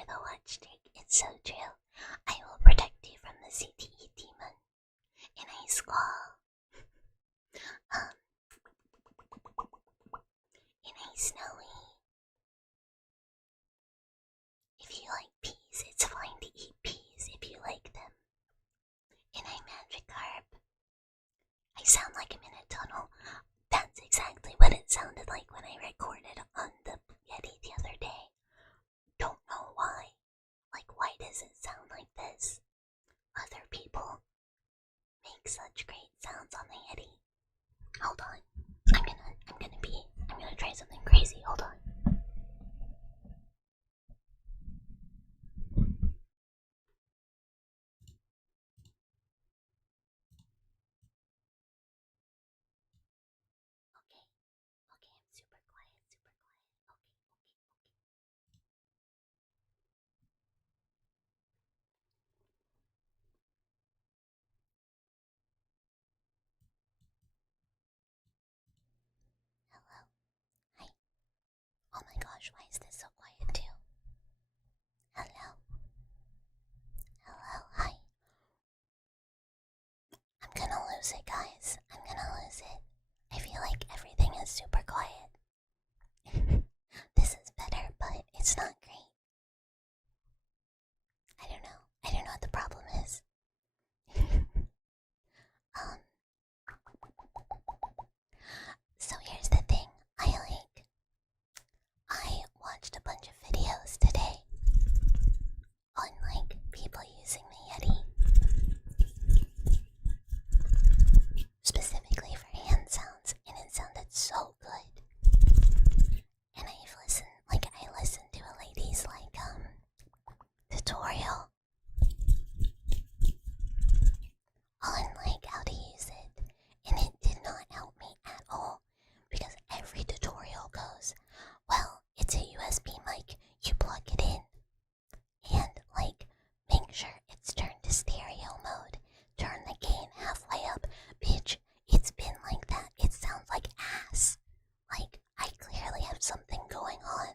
for the watch streak. It's so true. I will protect you from the CTE demon in a squall. In a snowy. If you like peas, it's fine to eat peas if you like them. In a magic carp. I sound like I'm in a tunnel. That's exactly what it sounded like when I recorded on the Yeti the other day. Don't know why. Like, why does it sound like this? Other people make such great sounds on the Yeti. Hold on. I'm gonna try something crazy. Hold on. Okay, I'm super quiet. Okay. Hello. Hi. Oh my gosh, why is this so quiet too? Hello. Hi. I'm gonna lose it, guys. I'm gonna lose it. I feel like everything is super quiet. This is better, but it's not great. I don't know. I don't know what the problem is. So here's the thing. I watched a bunch of videos today on people using the Yeti, specifically for hand sounds, and it sounded so good. And I listened to a lady's tutorial on how to use it, and it did not help me at all because every tutorial goes, well, it's a USB mic, you plug it in, and make sure it's turned to stereo mode, turn the gain halfway up. Bitch, it's been like that. It sounds like ass. I clearly have something going on,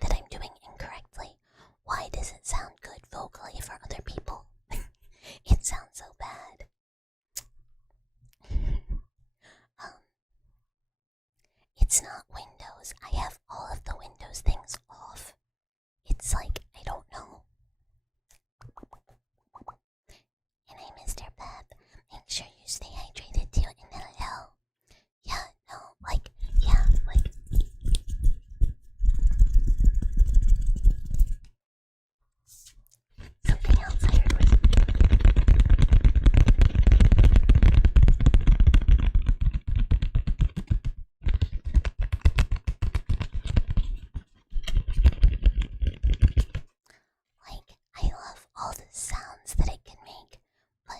that I'm doing incorrectly. Why does it sound good vocally for other people? It sounds so bad. It's not Windows. I have all of the Windows things off. It's I don't know. And I Mr. Pep. Make sure you stay hydrated too, and hello. Yeah, no, something else I heard was I love all the sounds that it can make, but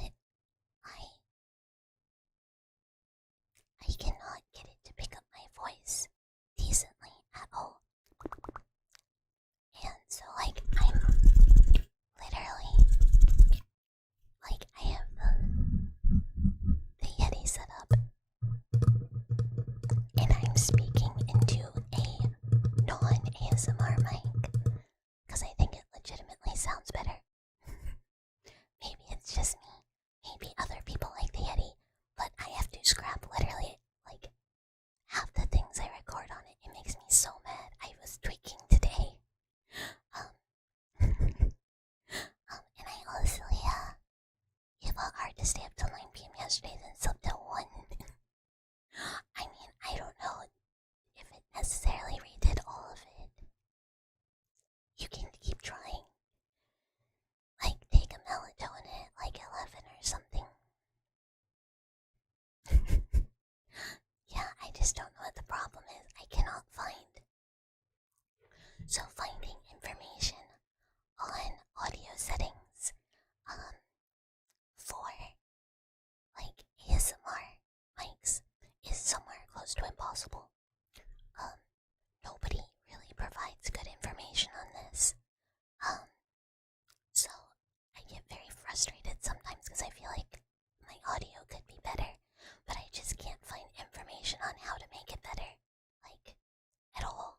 I cannot get it to pick up my voice decently at all. And so I'm literally I have the Yeti set up, and I'm speaking into a non-ASMR mic because I think it legitimately sounds better. Maybe it's just me. Maybe other people like the Yeti, but I have to scrap literally half the things I record on it. It makes me so mad. I was tweaking today. And I honestly it felt hard to stay up till 9 p.m. yesterday, then slept till 1. I mean, I don't know if it necessarily redid all of it. You can keep trying. Take a melatonin at 11 or something. Yeah, I just don't know what the problem is. I cannot find. So finding information on audio settings for ASMR mics is somewhere close to impossible. Nobody really provides good information on this. So I get very frustrated sometimes because I feel like my audio could be better, but I just can't find information on how to make it better, at all.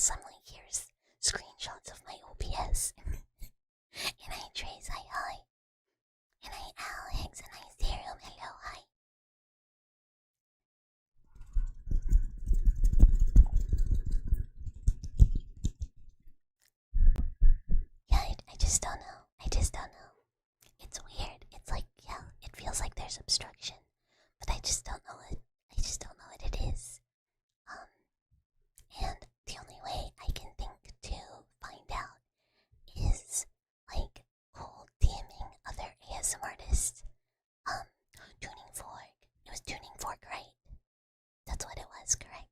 OBS. I'm like, here's screenshots of my OBS. And I Trace, hi. And I Alex, and I Serum, hello, hi. Yeah, I just don't know. It's weird. It's like, yeah, it feels like there's obstruction, but I just don't know what it is. And the only way I can think to find out is like cold DMing other ASM artists. Tuning fork. It was tuning fork, right? That's what it was, correct?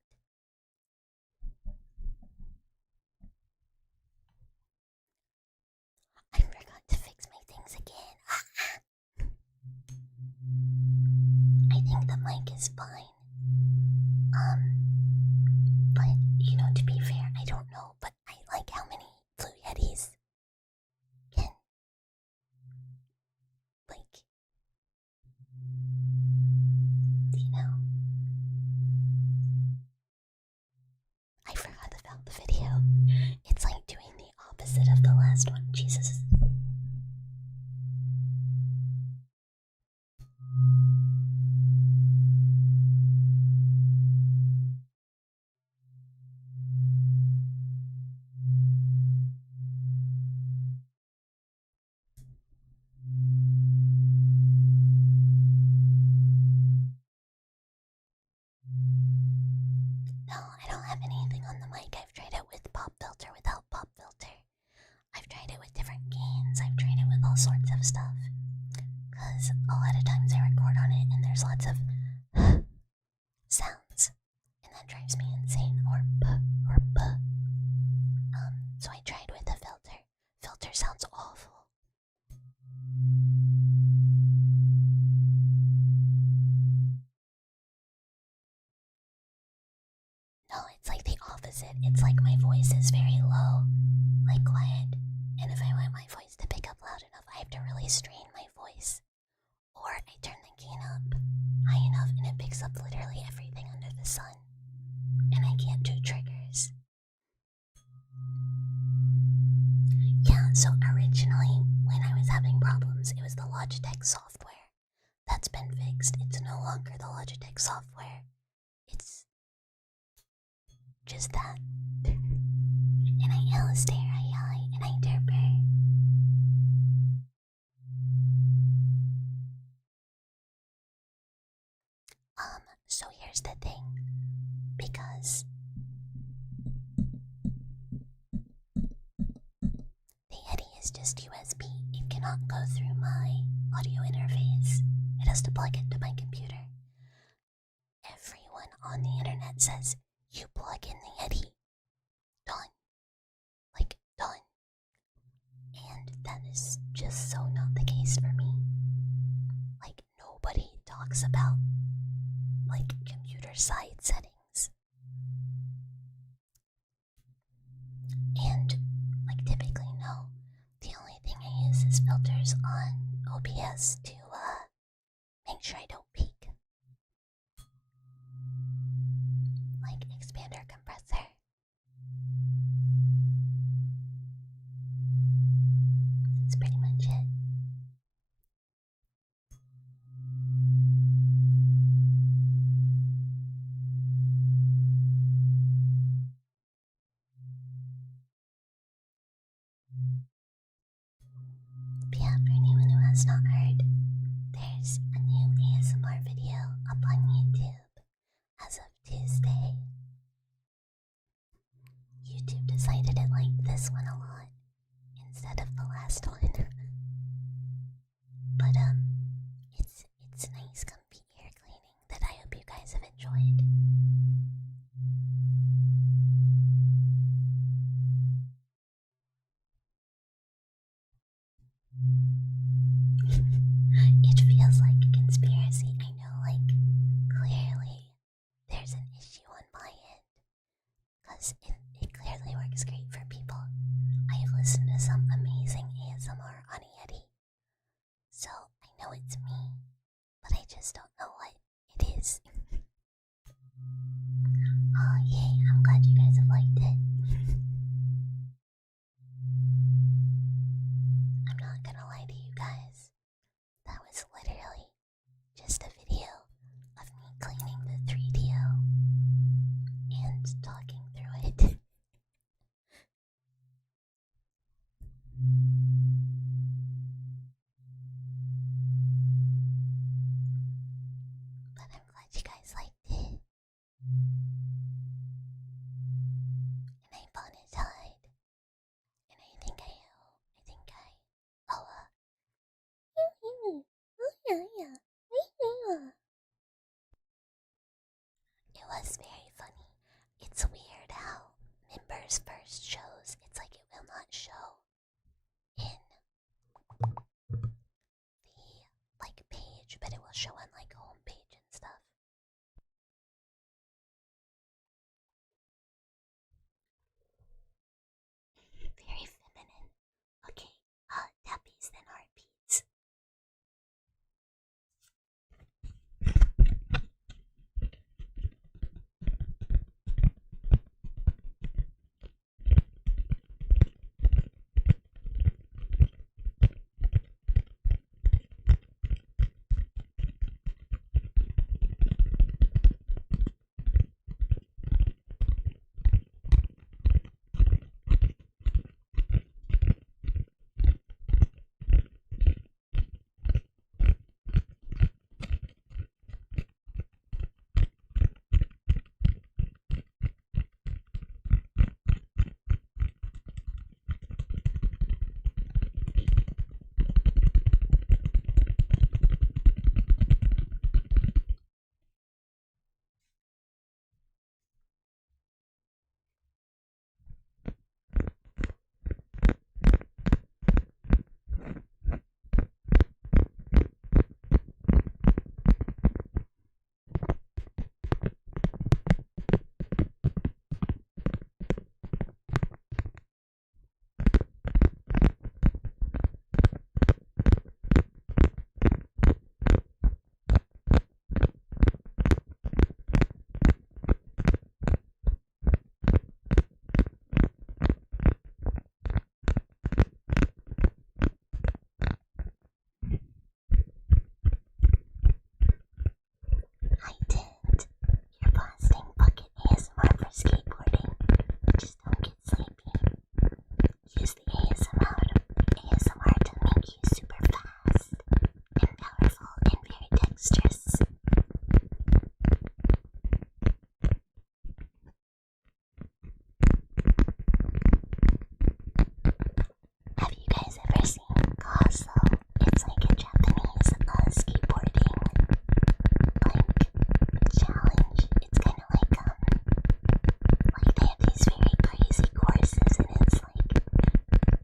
I forgot to fix my things again. I think the mic is fine. But you know, to be fair, I don't know, but I like how many Blue Yetis can, like, you know. I forgot about the video. It's like doing the opposite of the last one. Jesus. No, I don't have anything on the mic. I've tried it with pop filter, without pop filter. I've tried it with different gains. I've tried it with all sorts of stuff. Because a lot of times I record on it and there's lots of sounds. And that drives me insane. Or b. So I tried with a filter. Filter sounds awful. No, it's like the opposite. It's like my voice is very low, like quiet. And if I want my voice to pick up loud enough, I have to really strain my voice. Or I turn the gain up high enough and it picks up literally everything under the sun. And I can't do triggers. Yeah, so originally, when I was having problems, it was the Logitech software. That's been fixed. It's no longer the Logitech software. It's just that. And I Alistair, hi, and I Derper. So here's the thing. Because the Yeti is just USB. It cannot go through my audio interface. It has to plug into my computer. Everyone on the internet says, you plug in the Yeti. Done. Like, done. And that is just so not the case for me. Like, nobody talks about, like, computer side settings. And, like, typically, no. The only thing I use is filters on OBS to, make sure I don't peak. Like, expander compressor. That's pretty much it. But yeah, for anyone who has not heard, there's a new ASMR video up on YouTube as of Tuesday. YouTube decided it liked this one a lot instead of the last one. But it's nice comfy ear cleaning that I hope you guys have enjoyed. It feels like a conspiracy. I know, like, clearly there's an issue on my end. Because it clearly works great for people. I have listened to some amazing ASMR on Yeti. So I know it's me, but I just don't know what it is. Oh yay, I'm glad you guys have liked it. was very funny. It's weird how members' first shows, it's like it will not show in the like page, but it will show on like homepage and stuff. Very feminine. Okay, tappies then heartbeats. I did. You're blasting bucket ASMR for skateboarding. Just don't get sleepy. Use the ASMR to make you super fast and powerful and very dexterous. Have you guys ever seen Kaso? It's like a Japanese skateboarding challenge. It's kind of like they have these very crazy courses, and it's like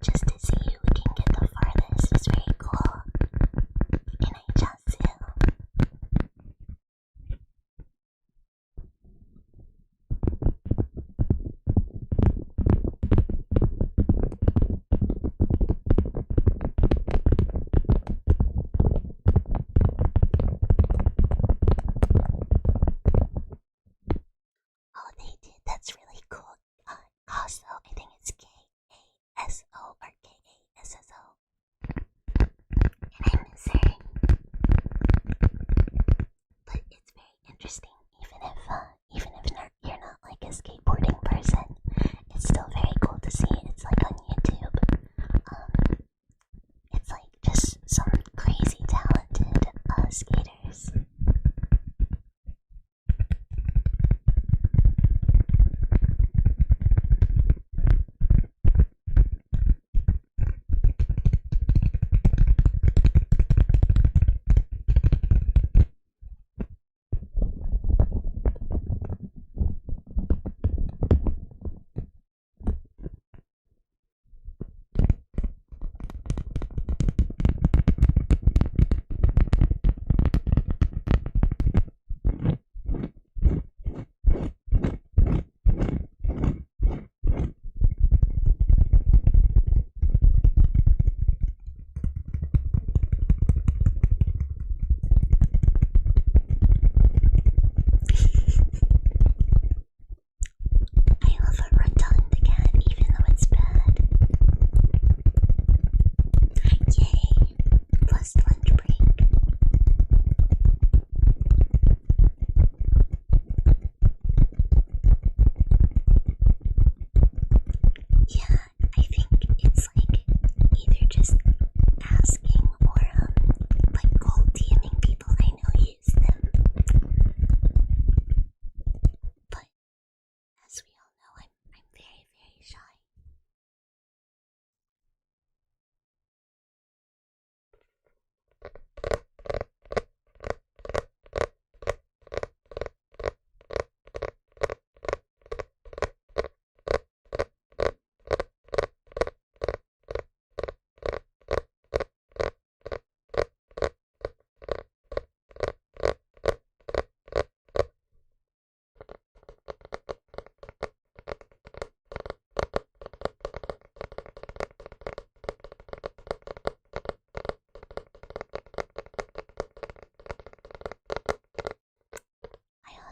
just to see who can get the farthest. It's very cool. And I just feel oh, they did. That's really cool. Kaso, I think it's Kaso or Kasso. And I miss her. But it's very interesting, even if you're not like a skateboarding person, it's still very cool to see. It's like on YouTube. It's like just some crazy talented skaters.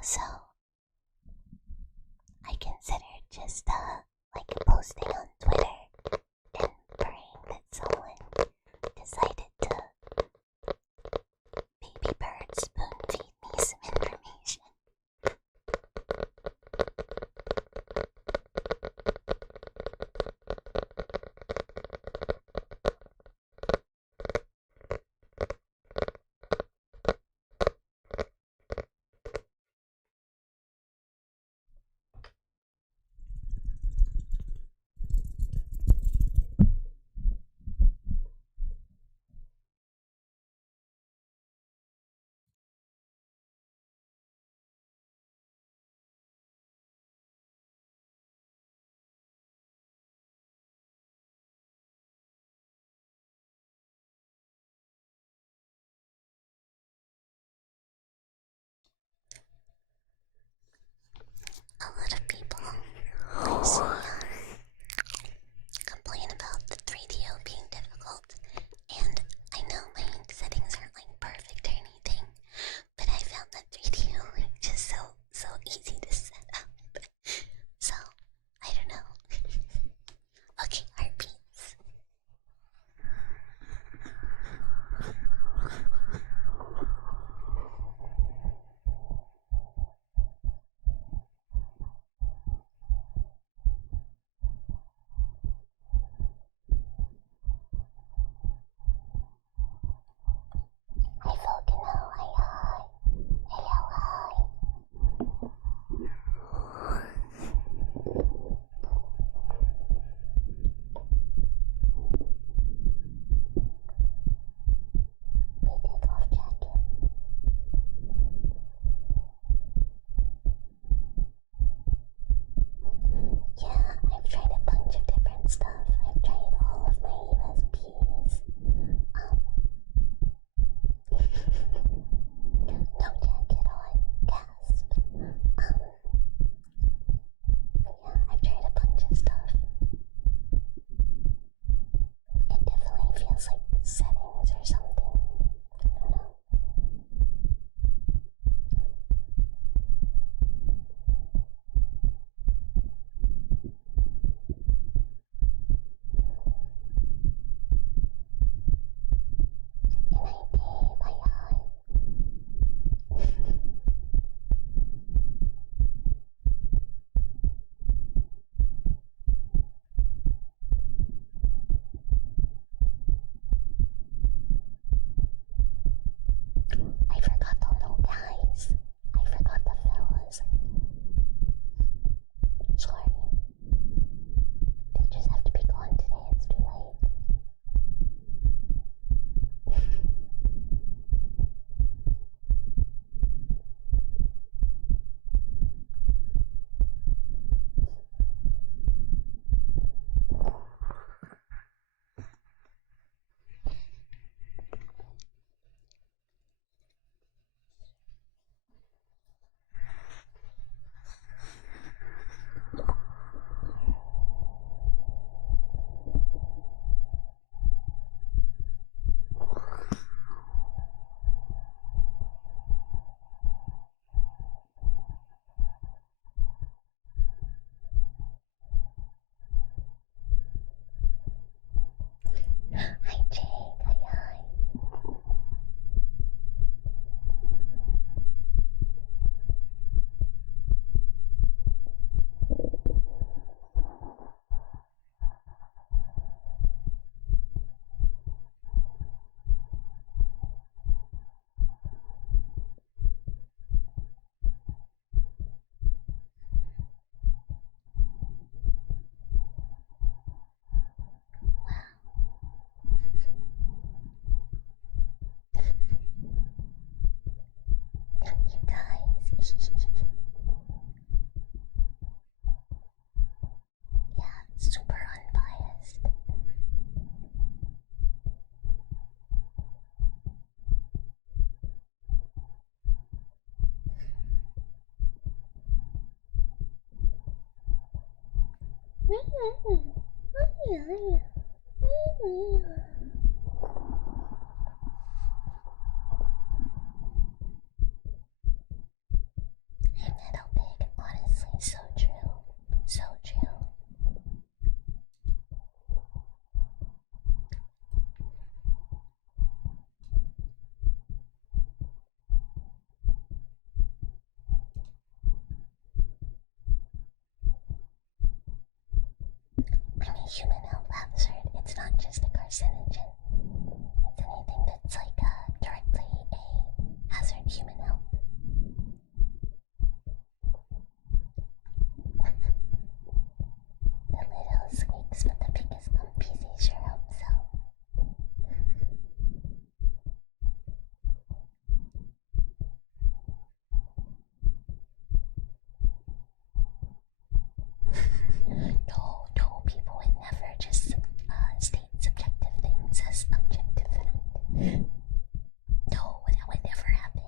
so I considered just like posting on Twitter and praying that someone decided to baby bird spoon feed me some information. A lot of people I see complain about the 3DO being difficult, and I know my settings aren't like perfect or anything, but I found that 3DO like just so easy to set up. So I don't know. Okay, heartbeats. Hi Volcano, hi. Hello, hi. They take off jacket. Yeah, I've tried a bunch of different stuff. I've tried all of my USBs. No jacket on, gasp. Yeah, I've tried a bunch of stuff. It definitely feels like settings or something. I don't know. I forgot the little guys. I forgot the fellas. Sorry. They just have to be gone today. It's too late. Hi Jake, hi. You guys. Yeah, super unbiased. human health hazard. It's not just a carcinogen. It's anything that's like directly a hazard to human health. The little squeaks, but the biggest compies sure hope so. No, people would never just state subjective things as objective fact. No, that would never happen.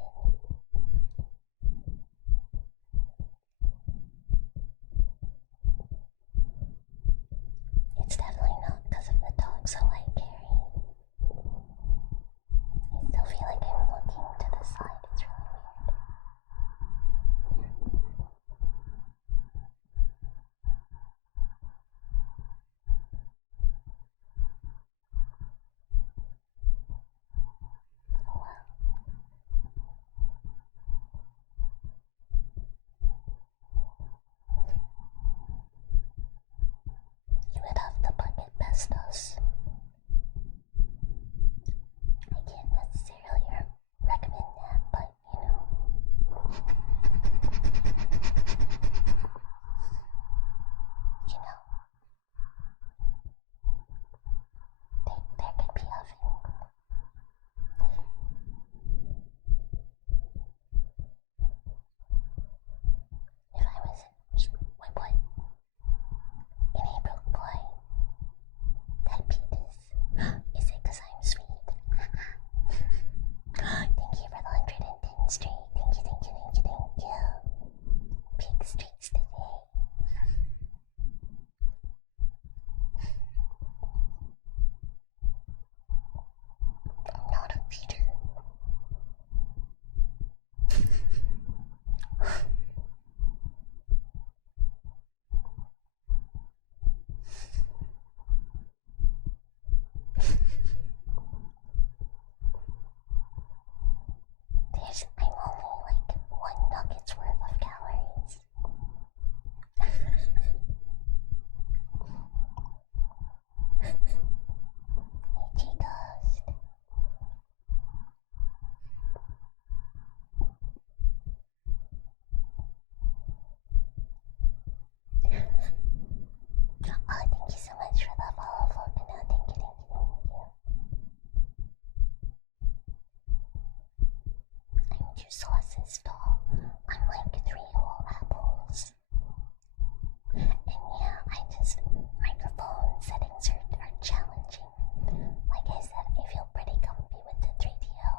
It's definitely not because of the dogs I carry. I still feel like I'm looking to the side. It's really weird. Oh wow. You would have the bucket pestos. I can't necessarily recommend that, but there could be huffing. If I was in a Brookboy, that'd be this. Is it because I'm sweet? Thank you for the 110 streak. Thank you. Big streaks today. I'm not a feeder. I'm only like 1 nugget's worth of calories. Hey, Ghost. Oh, thank you so much for the follow, Volcano. Thank you. I'm 2 sauces tall. I'm like 3 whole apples. And yeah, microphone settings are challenging. Like I said, I feel pretty comfy with the 3DO.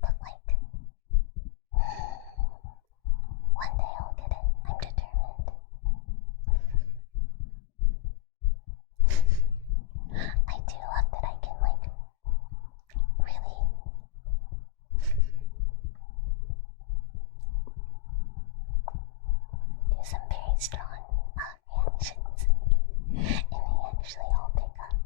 But like, one day I'll get it. I'm determined. I do love that I can like really do some very strong reactions, and they actually all pick up.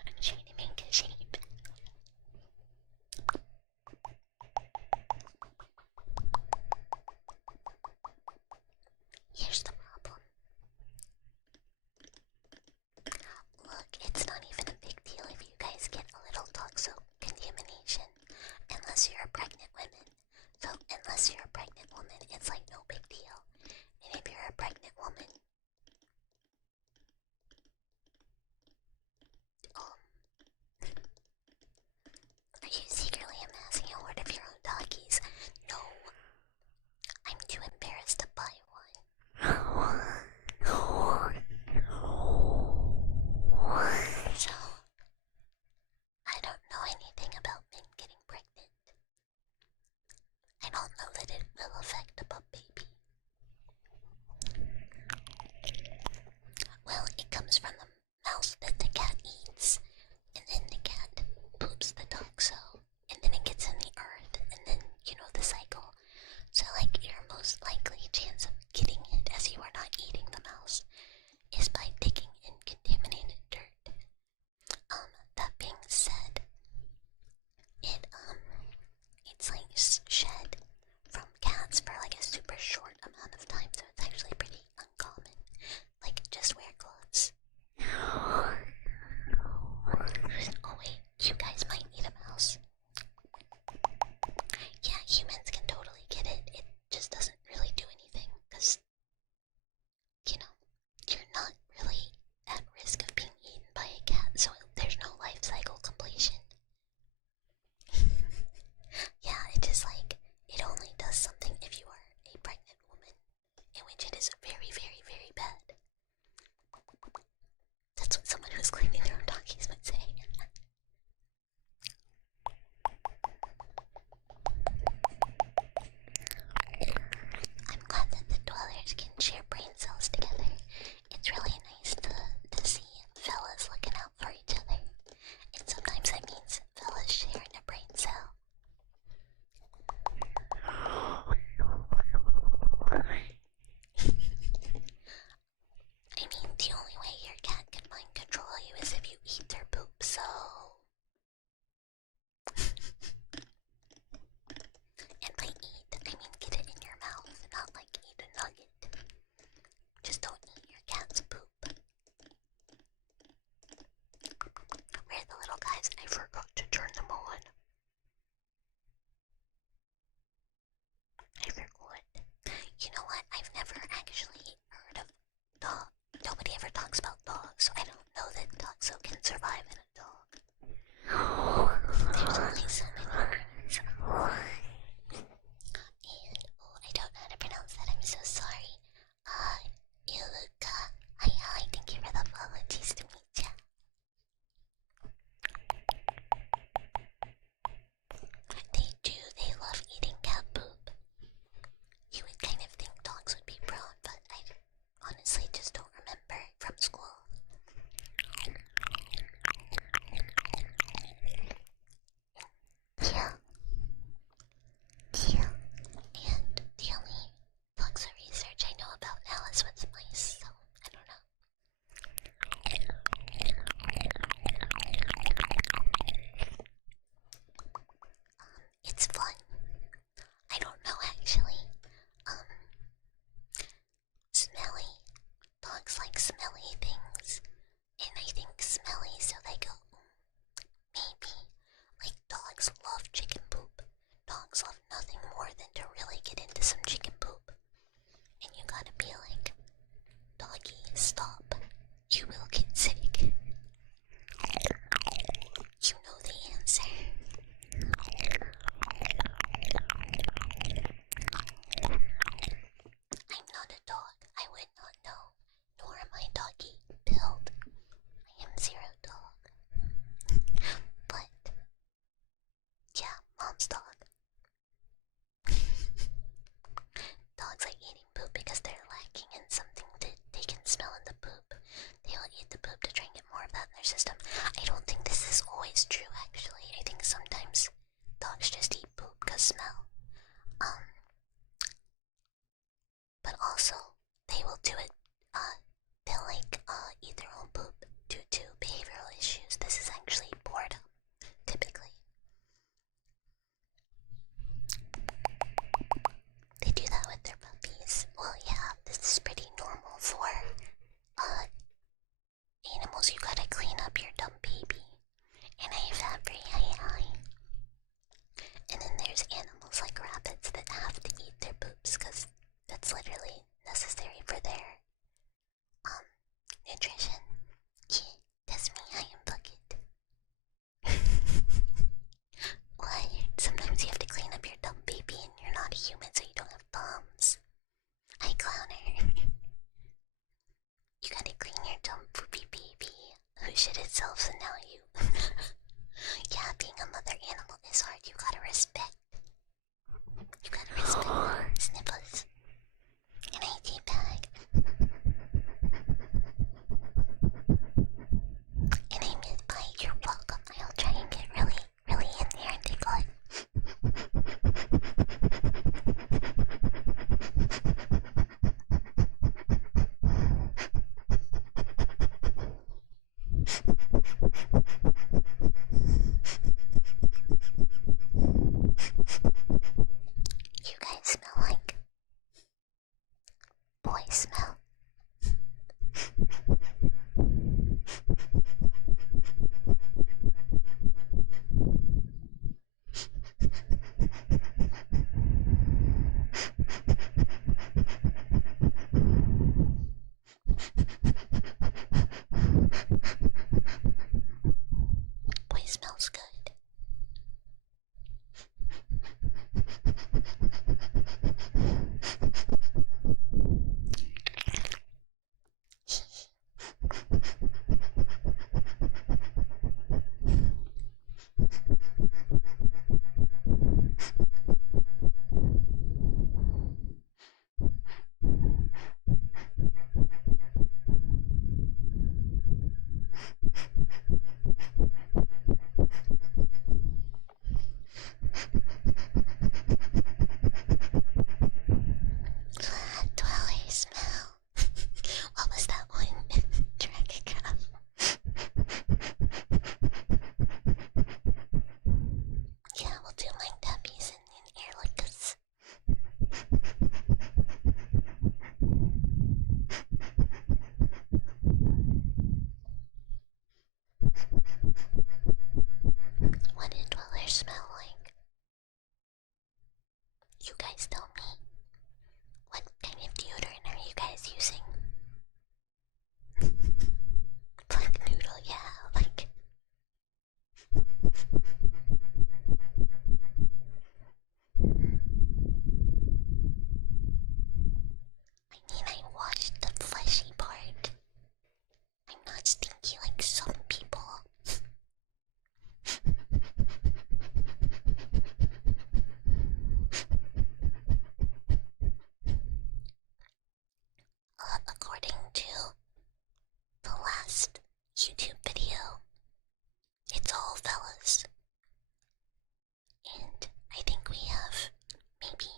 I'm trying to make a shape. forgot to turn them on. I forgot. You know what? I've never actually heard of dog. Nobody ever talks about dogs, so I don't know that dogs can survive in a dog. There's only so many words. And, I don't know how to pronounce that. I'm so sorry. Iluka. Hi, thank you for the follow. Cheese to meet ya. They love eating cat poop. You would kind of think dogs would be prone, but I honestly just don't remember from school. Yeah. And the only books of research I know about now is with mice, so I don't know. It's fun. I don't know actually. Smelly. Dogs like smelly things. And I think smelly, so they go, maybe. Like dogs love chicken poop. Dogs love nothing more than to really get into some chicken poop. And you gotta be like, doggy, stop. You will get sick. You know the answer. I'm not a dog. I would not know. Nor am I doggy build. I am zero dog. But yeah, mom's dog. Dogs like eating poop because they're lacking in something that they can smell in the poop. They will eat the poop to try and get more of that in their system. I don't think this is always true actually. I think sometimes dogs just eat poop because smell. But also they will do it, they'll eat their own poop due to behavioral issues. This is actually boredom, typically. They do that with their puppies. Well, yeah, this is pretty normal for animals. You gotta clean up your dumb baby. And I have that pretty high. And then there's animals like rabbits that have to eat their poops because that's literally necessary for their nutrition. Yeah, that's me. I am Bucket. What? Sometimes you have to clean up your dumb baby and you're not a human, so you don't have thumbs. Hi, Clowner. You gotta clean your dumb poopy baby who shit itself, so now you. Yeah, being a mother animal is hard. You gotta respect. You gotta respect snipples. And I teabag. And I miss by you're welcome. I'll try and get really, really in there and take on. You guys smell like boy smell. Boy smells good. Dweller smell. What was that one? Dragon crab. Yeah, we'll do mind tappies and air licks. yours smell like? You guys tell me. What kind of deodorant are you guys using? Black noodle, yeah, like. I mean, I washed the fleshy part. I'm not stinky like some people. According to the last YouTube video, it's all fellas. And I think we have maybe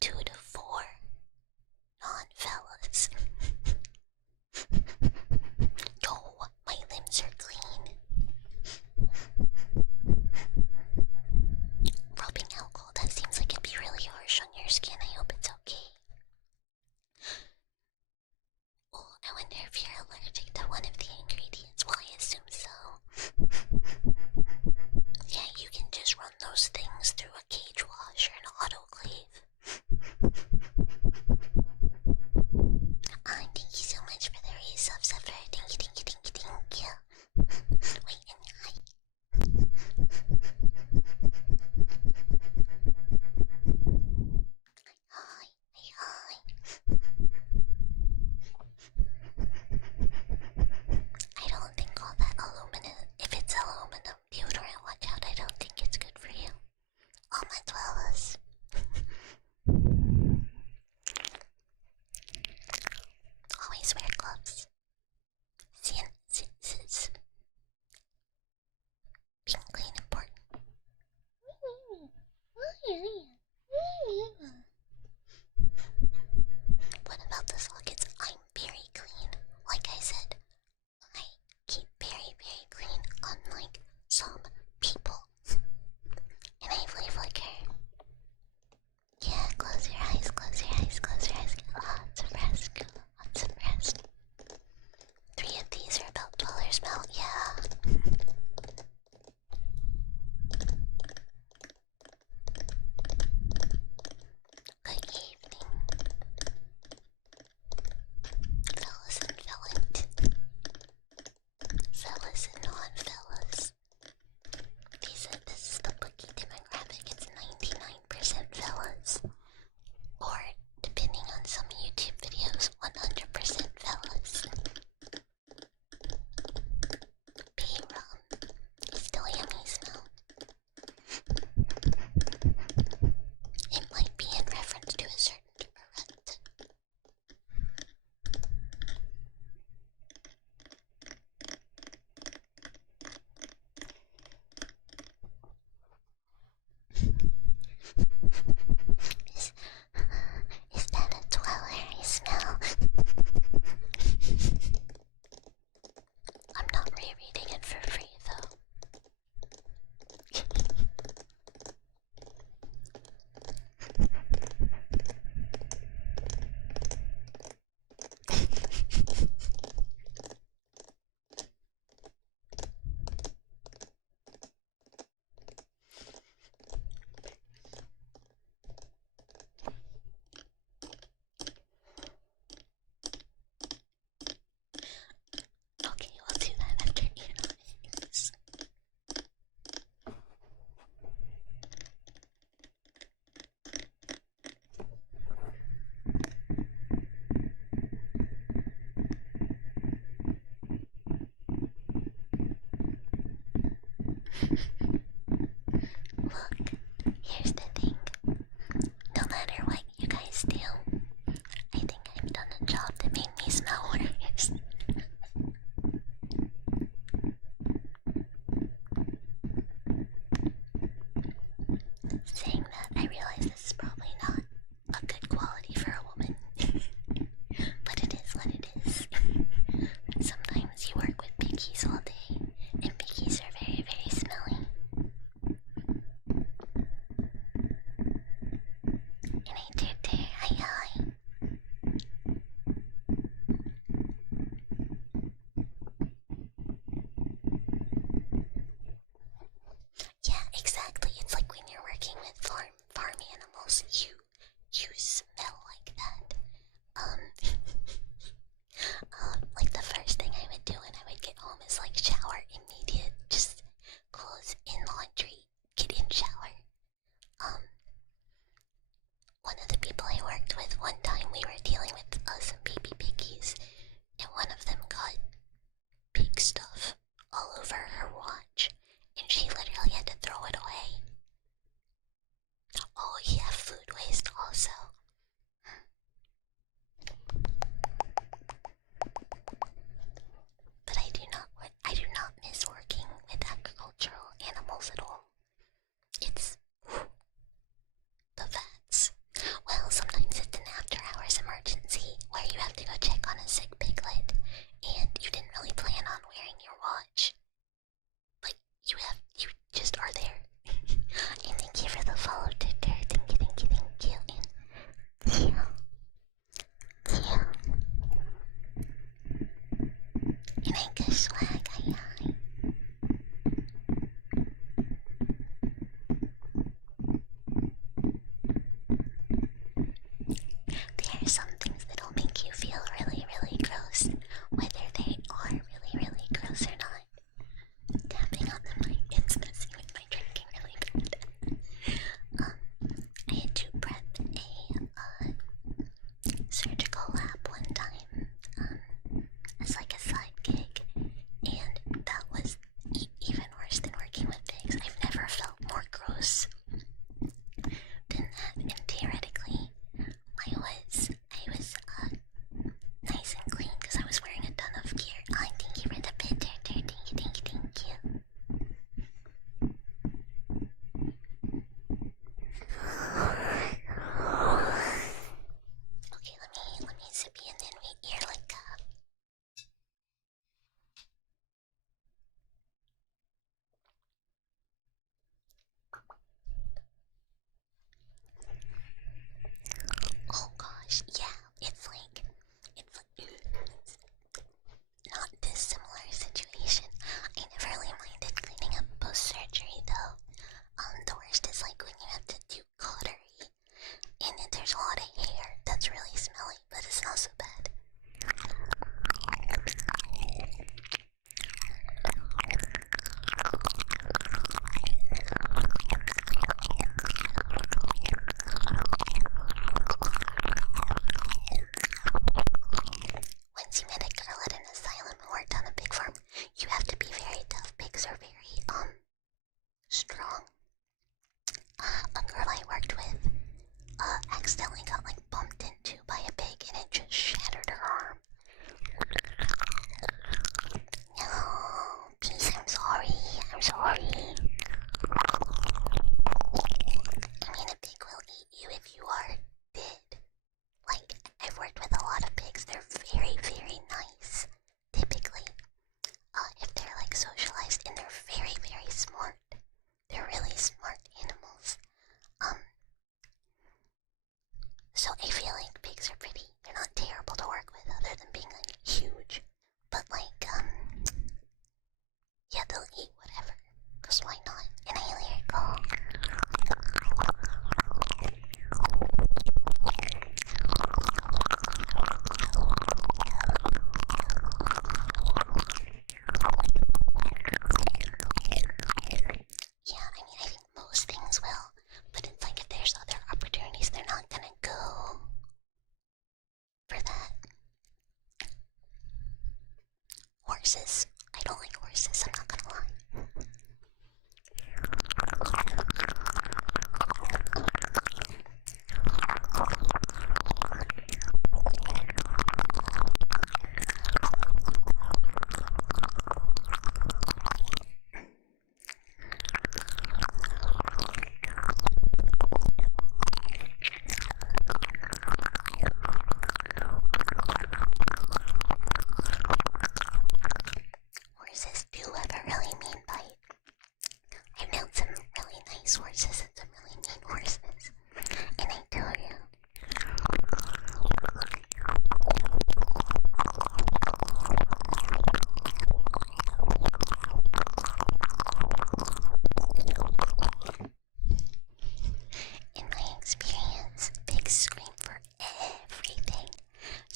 2 to 4 non-fellas. Yo, my limbs are clean. Rubbing alcohol, that seems like it'd be really harsh on your skin. I hope it's okay. Oh, I wonder if you're allergic to one of the ingredients. Well, I assume so. Yeah, you can just run those things through a cage wash or an autoclave. Thank you so much for the resub, Suffer. Thank you, thank you, thank you, thank you. Wait, and hi. Hi, hi. I don't think all that aluminum, if it's aluminum deodorant, watch out, I don't think it's good for you. All my dwellers. Always wear gloves. Being clean important. What about the sockets? I'm very clean. Like I said, I keep very, very clean, unlike some people. And I play flicker. Yeah, close your eyes, close your eyes, close your eyes. Lots of rest, lots of rest. 3 of these are about $12 melt, yeah. Good evening, fellas and fellant. horses. I don't like horses, I'm not gonna lie. Horses do have a really mean bite. I've known some really nice horses and some really mean horses. And I tell you, in my experience, pigs scream for everything.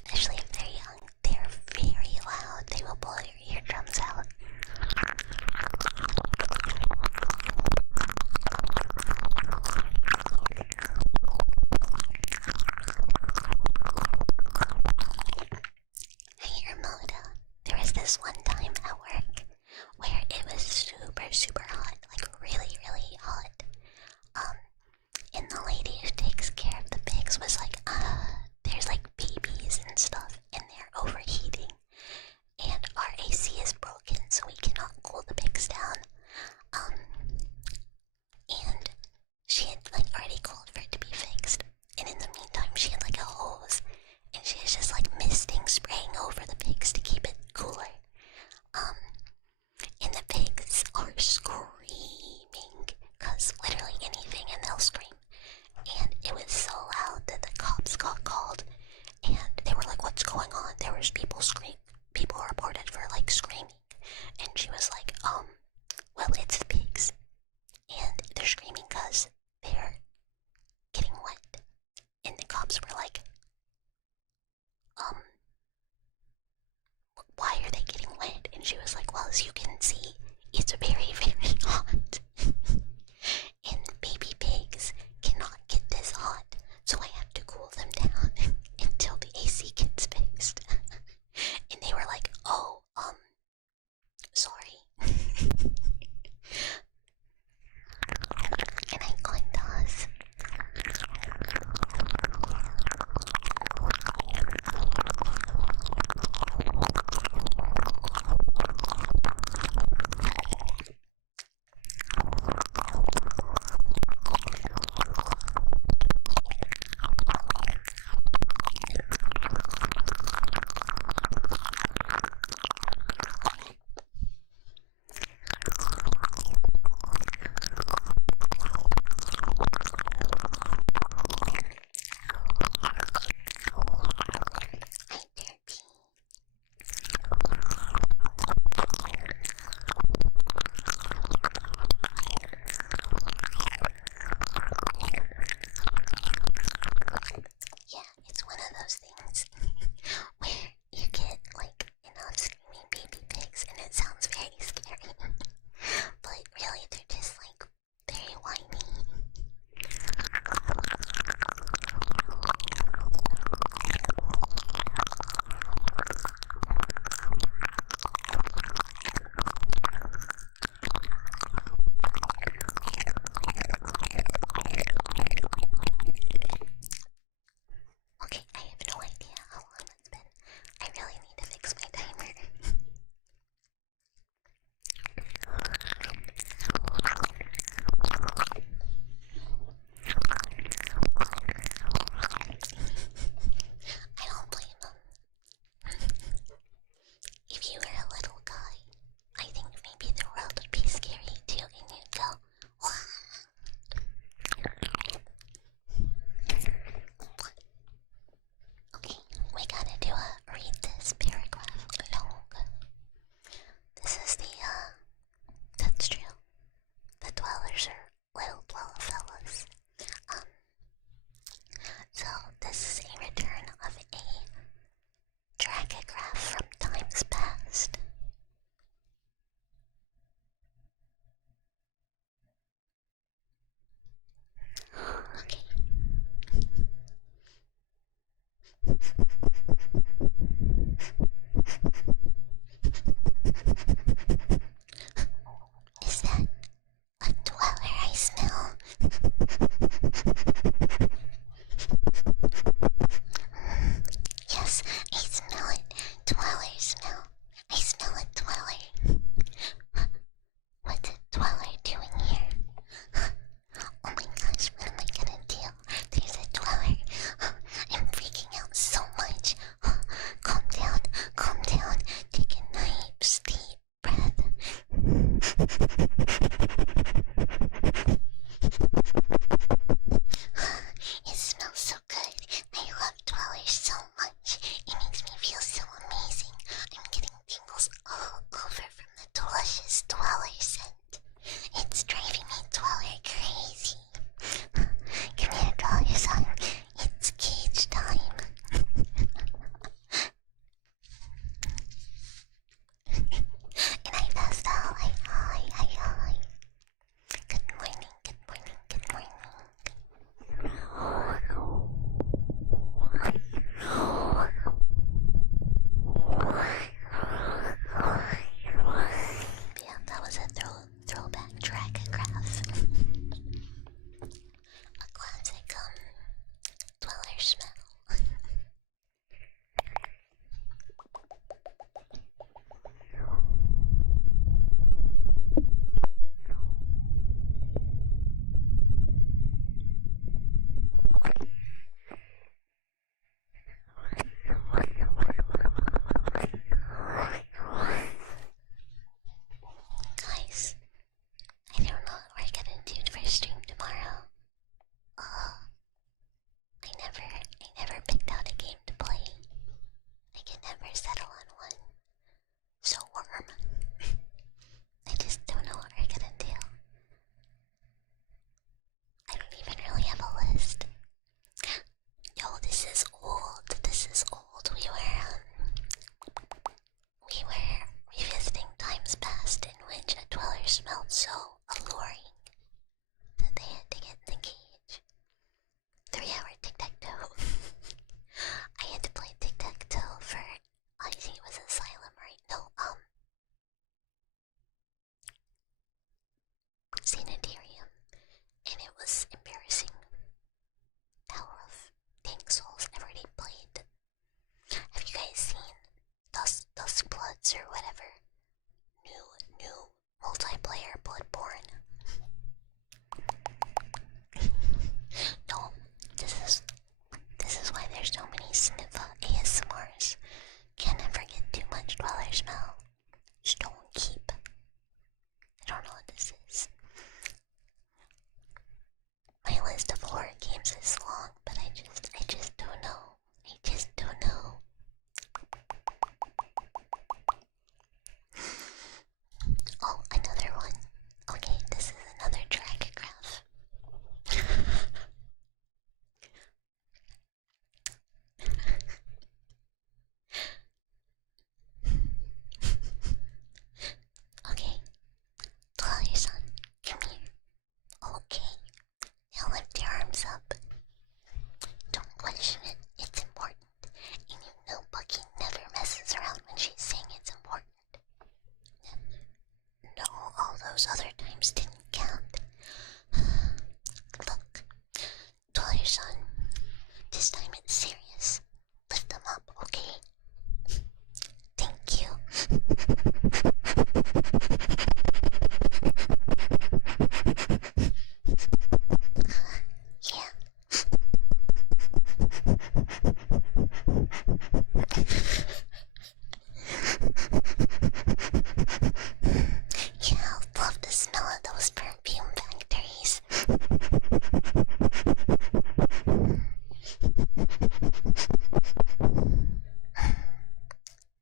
Especially if they're young. They're very loud. They will blow your eardrums out.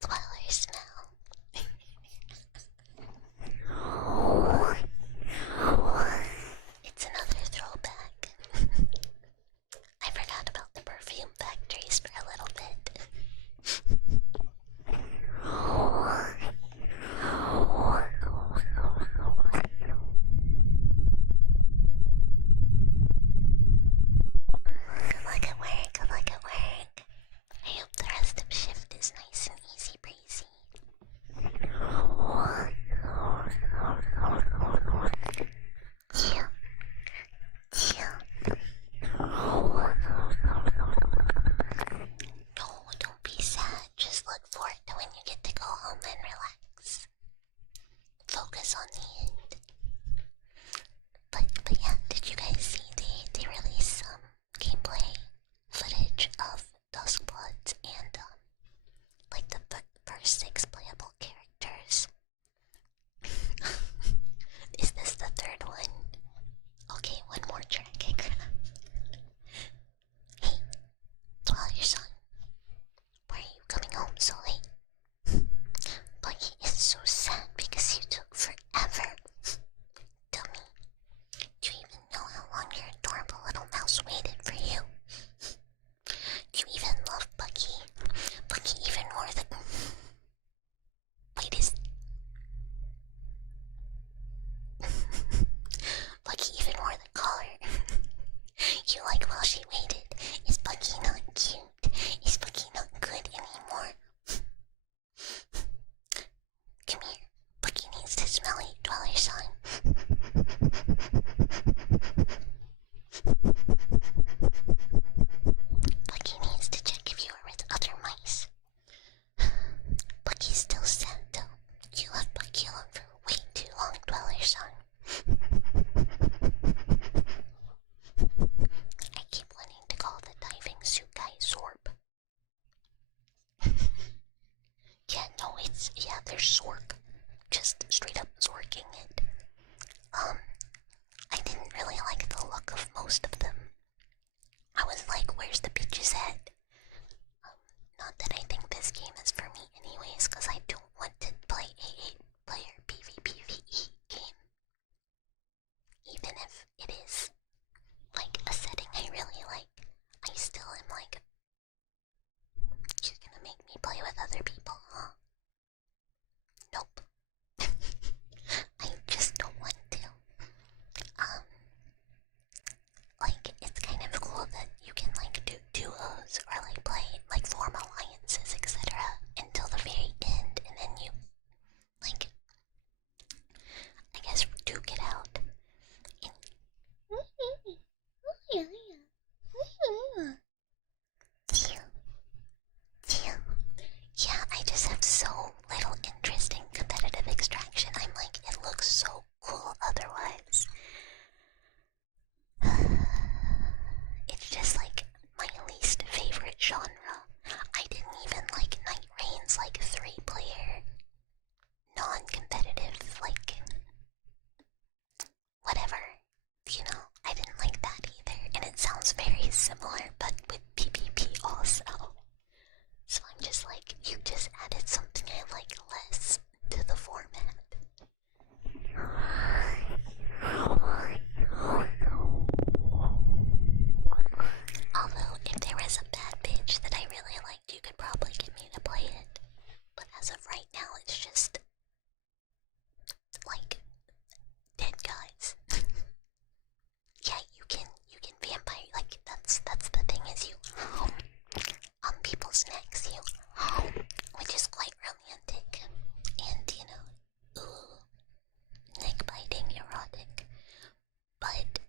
Dweller smell. It's another throwback. I forgot about the perfume factories for a little bit. Good luck at work, good luck at work. I hope the rest of shift is nice and easy breezy. Chill. No, don't be sad. Just look forward to when you get to go home and relax. Focus on the end. But yeah, did you guys see they released some gameplay footage of Duskbloods and like the first 6 playable characters? Is this the third one? Okay, one more track. Hey, Dwell, your son. Why are you coming home so late? Bucky is so sad because you took forever. Dummy. Do you even know how long your adorable little mouse waited for you? Do you even love Bucky? Bucky even more than... Wait, is... Bucky even more than collar. You like while she waited. Is Bucky not cute? Is Bucky not good anymore? Come here. Bucky needs to smell you, Dweller son. Bucky needs to check if you are with other mice. Bucky's still sad though. You left Bucky alone for way too long, Dweller son. I keep wanting to call the diving suit guy Zorb. Yeah, no, there's Zork. Just straight up Zorking it. I didn't really like the look of most of them. I was like, where's the bitch's head? Not that I think this game is for me anyways, because I don't want to play a 8-player PvPvE game. Even if it is, like, a setting I really like, I still am like, she's gonna make me play with other people, huh? Nope. I just don't want to. Like, it's kind of cool that you can, like, do duos or, like, play, like, form alliances, etc. until the very end, and then you, like, I guess, duke it out. Yeah, I just have so little interest in competitive extraction. I'm like, it looks so cool otherwise. It's just like my least favorite genre. I didn't even like Night Rain's like 3-player non-competitive, like whatever, you know, I didn't like that either, and it sounds very similar but with PvP also. So I'm just like, you just added something I like less to the format. Although, if there was a bad bitch that I really liked, you could probably get me to play it. But as of right now, it's just like dead guys. Yeah, you can vampire, like that's the thing, is you on people's necks, which is quite romantic and, you know, ooh, neck biting, erotic. But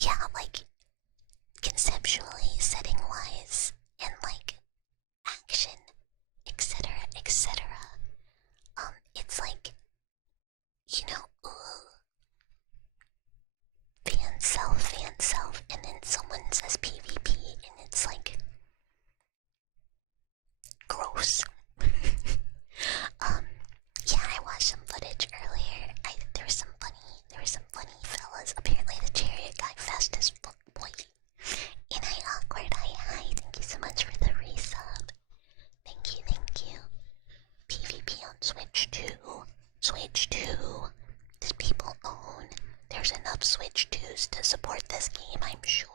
yeah, like conceptually, setting wise, and like action, etc., etc. It's like, you know, ooh, fan self, and then someone says PvP, and it's like gross. Yeah, I watched some footage earlier. There was some funny fellas. Apparently, the chariot guy enough Switch 2s to support this game, I'm sure.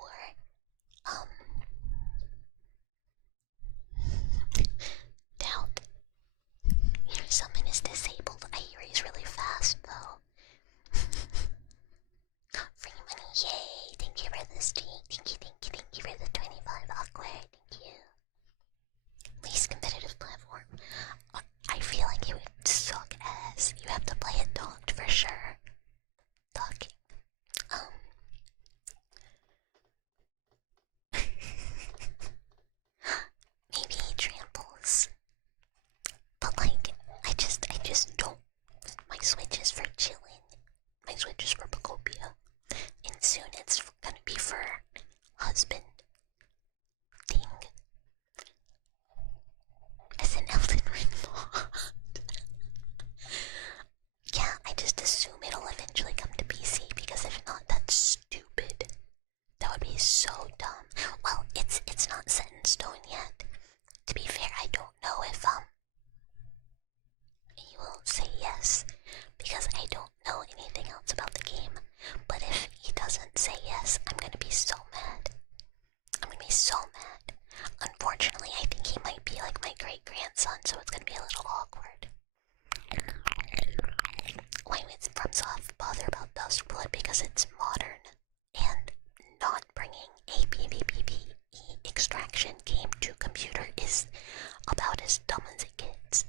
Doubt. Your summon is disabled. I hear he's really fast, though. Free money, yay! Thank you for the stream. Thank you for the 25 awkward. Thank you. Least competitive platform. I feel like it would suck ass. You have to play it docked for sure. Docking. Maybe he tramples. But like, I just don't. My Switch is for chilling. My Switch is for Pocopia. And soon it's gonna be for husband. Ding. As an Elden Ring mod. Yeah, I just assume it'll eventually come to PC because if not, that's stupid. That would be so dumb. Well, it's not set in stone yet. To be fair, I don't know if he will say yes because I don't know anything else about the game. But if he doesn't say yes, I'm gonna be so mad. I'm gonna be so mad. Unfortunately, I think he might be like my great-grandson, so it's gonna be a little awkward. Why would FromSoft bother about Dustblood? Because it's modern, and not bringing a PvPvE extraction game to computer is about as dumb as it gets.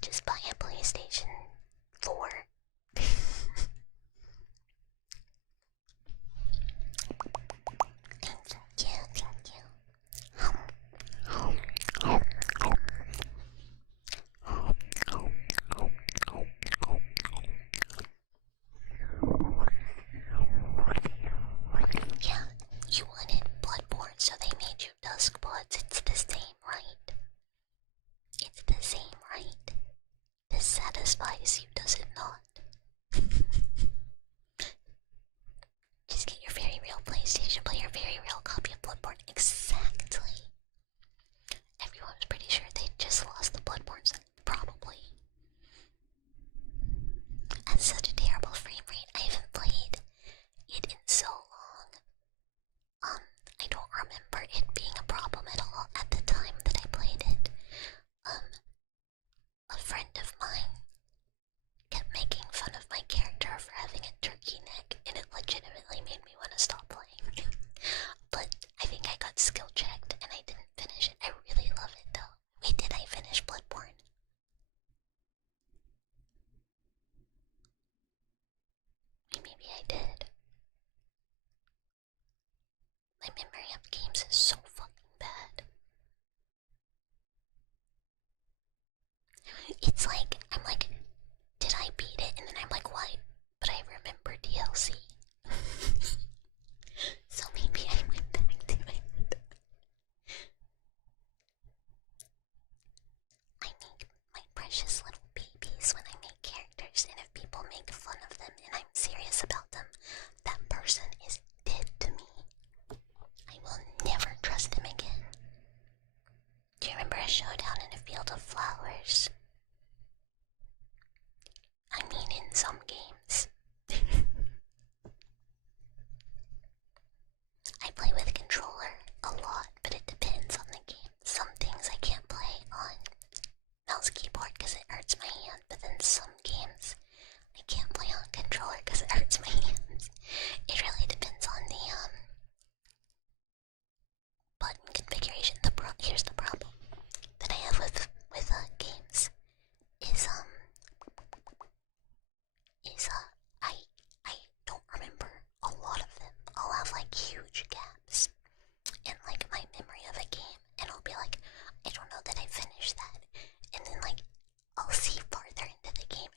Just buy a PlayStation 4. Thank you. Yeah, you wanted Bloodborne, so they made you Duskbloods. It's the same, right? It's the same, right? This satisfies you, does it not? Just get your very real PlayStation, play your very real copy of Bloodborne. Exactly. Everyone was pretty sure they just lost the Bloodborne set. Probably. At such a terrible frame rate, I haven't played it in so long. I don't remember it being a problem at all at the time that I played it. A friend of mine kept making fun of my character for having a turkey neck, and it legitimately made me want to stop playing. But I think I got skill checked and I didn't finish it. I really love it though. Wait, did I finish Bloodborne? Maybe I did. My memory of games is so fucking bad. It's like, I'm like, did I beat it? And then I'm like, why? But I remember DLC. So maybe I went back to it. I make my precious little babies when I make characters, and if people make fun of them and I'm serious about them, that person is dead to me. I will never trust them again. Do you remember a showdown in a field of flowers? I mean, in some games. I play with a controller a lot, but it depends on the game. Some things I can't play on mouse keyboard because it hurts my hand, but then some games I can't play on controller because it hurts my hands. It really depends on the button configuration. Here's the problem that I have with games is I don't remember a lot of them. I'll have like huge gaps in like my memory of a game, and I'll be like, I don't know that I finished that, and then like I'll see farther into the game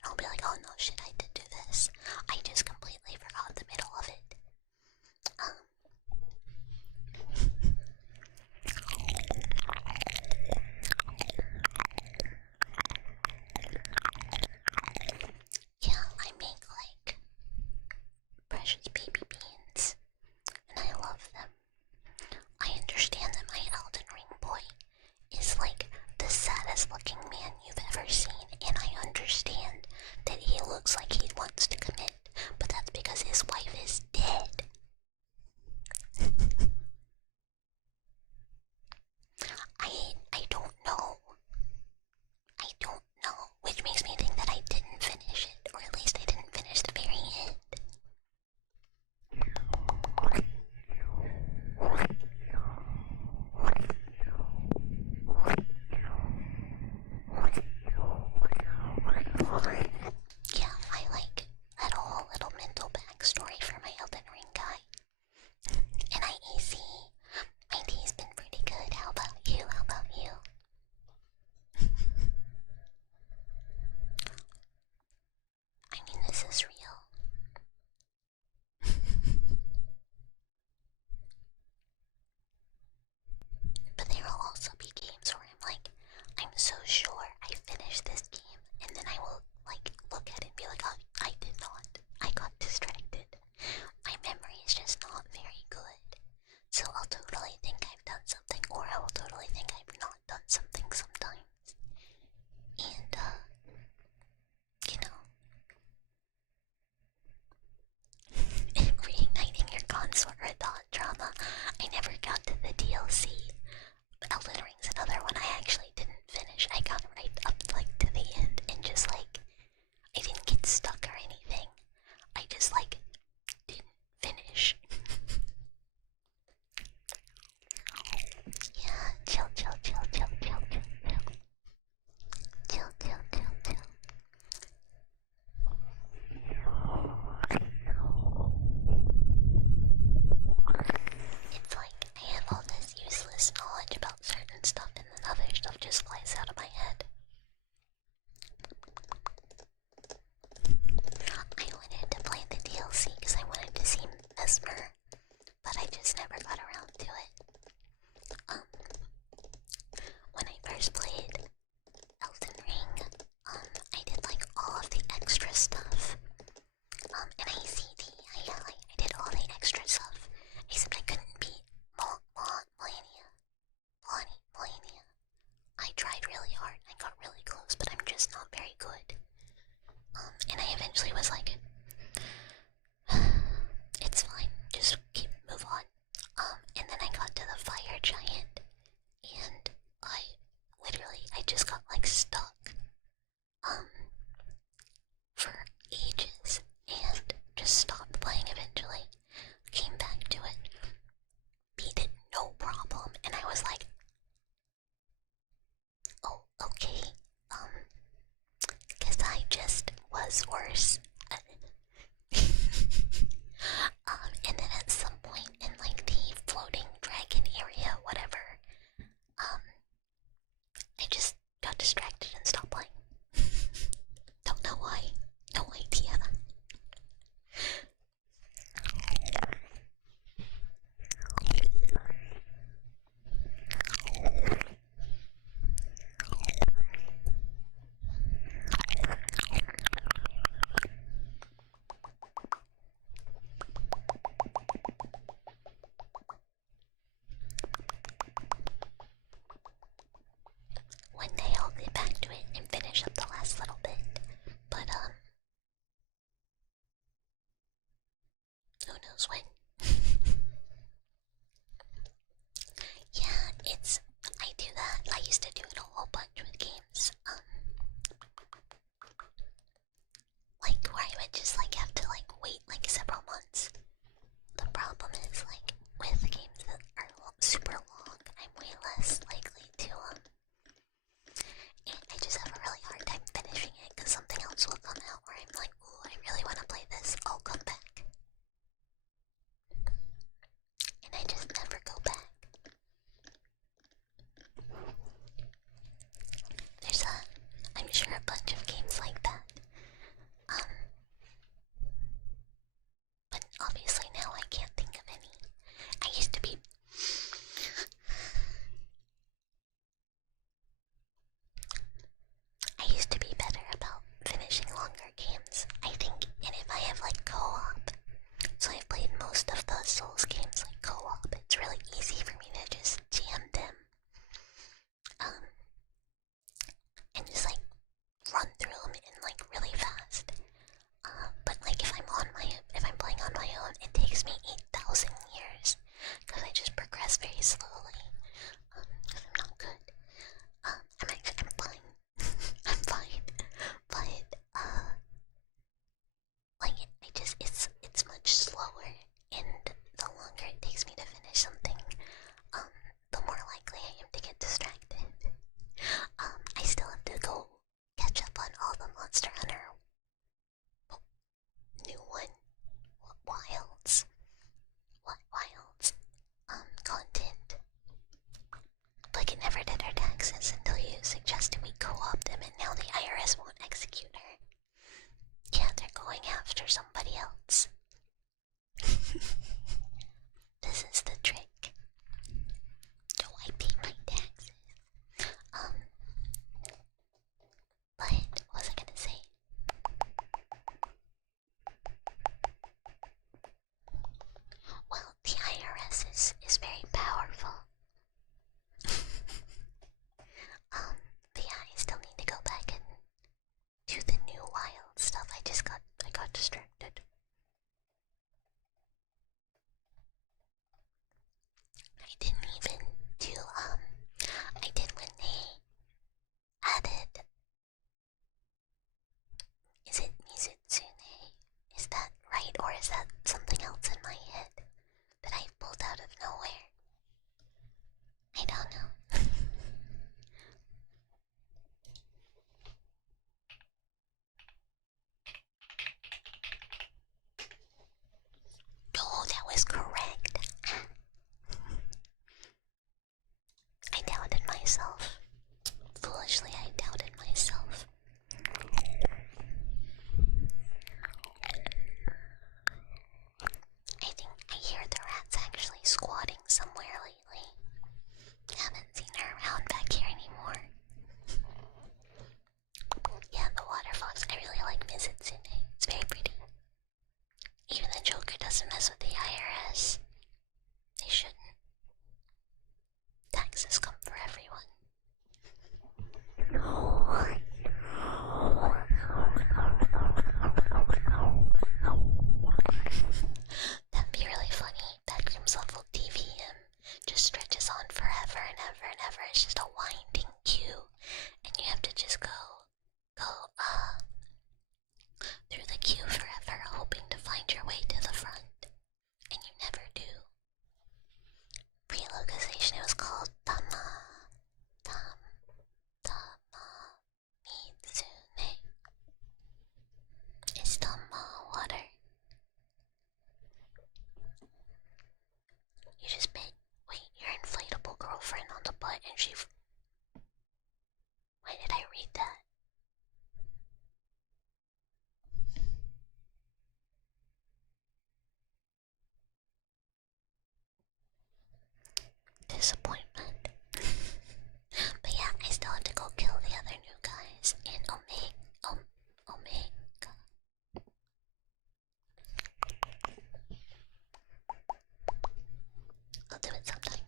was worse. And then at some point in like the floating dragon area, whatever, I just got distracted and stopped playing. Don't know why. No idea. One day I'll get back to it and finish up the last little bit. But who knows when? Yeah, I do that. I used to do it a whole bunch with games. Like where I would just like have to like wait like several months. The problem is like with games that are super long, I'm way less likely to and I just have a really hard time finishing it because something else will come out where I'm like, ooh, I really want to play this. I'll come back. And I just never go back. I'm sure a bunch of games like that. But obviously now I can't think of any. I used to be better about finishing longer games, I think, and if I have like co-op, so I've played most of the Souls games like co-op, it's really easy for me to just jam them, and just like run through them in like really fast. But like if I'm playing on my own, it takes me 8,000 years, because I just progress very slowly, because I'm not good. I'm fine. I'm fine. But, like, it's much slower, and the longer it takes me to finish something, the more likely I am to get distracted. I still have to go catch up on all the Monster Hunter new one, Wilds, content. Like, it never did her taxes until you suggested we co-op them, and now the IRS won't execute her. Yeah, they're going after somebody else. This is the trick. Do I pay my taxes? But what was I gonna say? Well, the IRS is very powerful. But yeah, I still need to go back and do the new wild stuff. I got distracted. I didn't even do, I did when they added, is it Mizutsune? Is that right, or is that something else in my head that I pulled out of nowhere? I don't know. Oh, that was correct. I doubted myself. Foolishly, I doubted myself. she... Why did I read that? Disappointment. But yeah, I still have to go kill the other new guys in Omega. I'll do it sometime.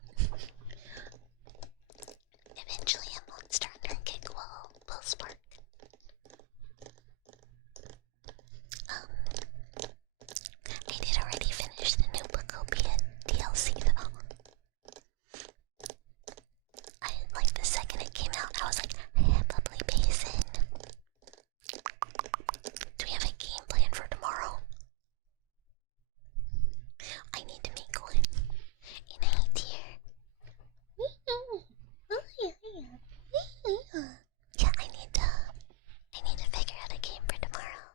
Eventually a monster hunter kick will spark. I did already finish the new Bookopia DLC though. I like the second it came out, I was like, hey, Bubbly Basin. Do we have a game plan for tomorrow? I need to make one in a tier. Yeah, I need to figure out a game for tomorrow.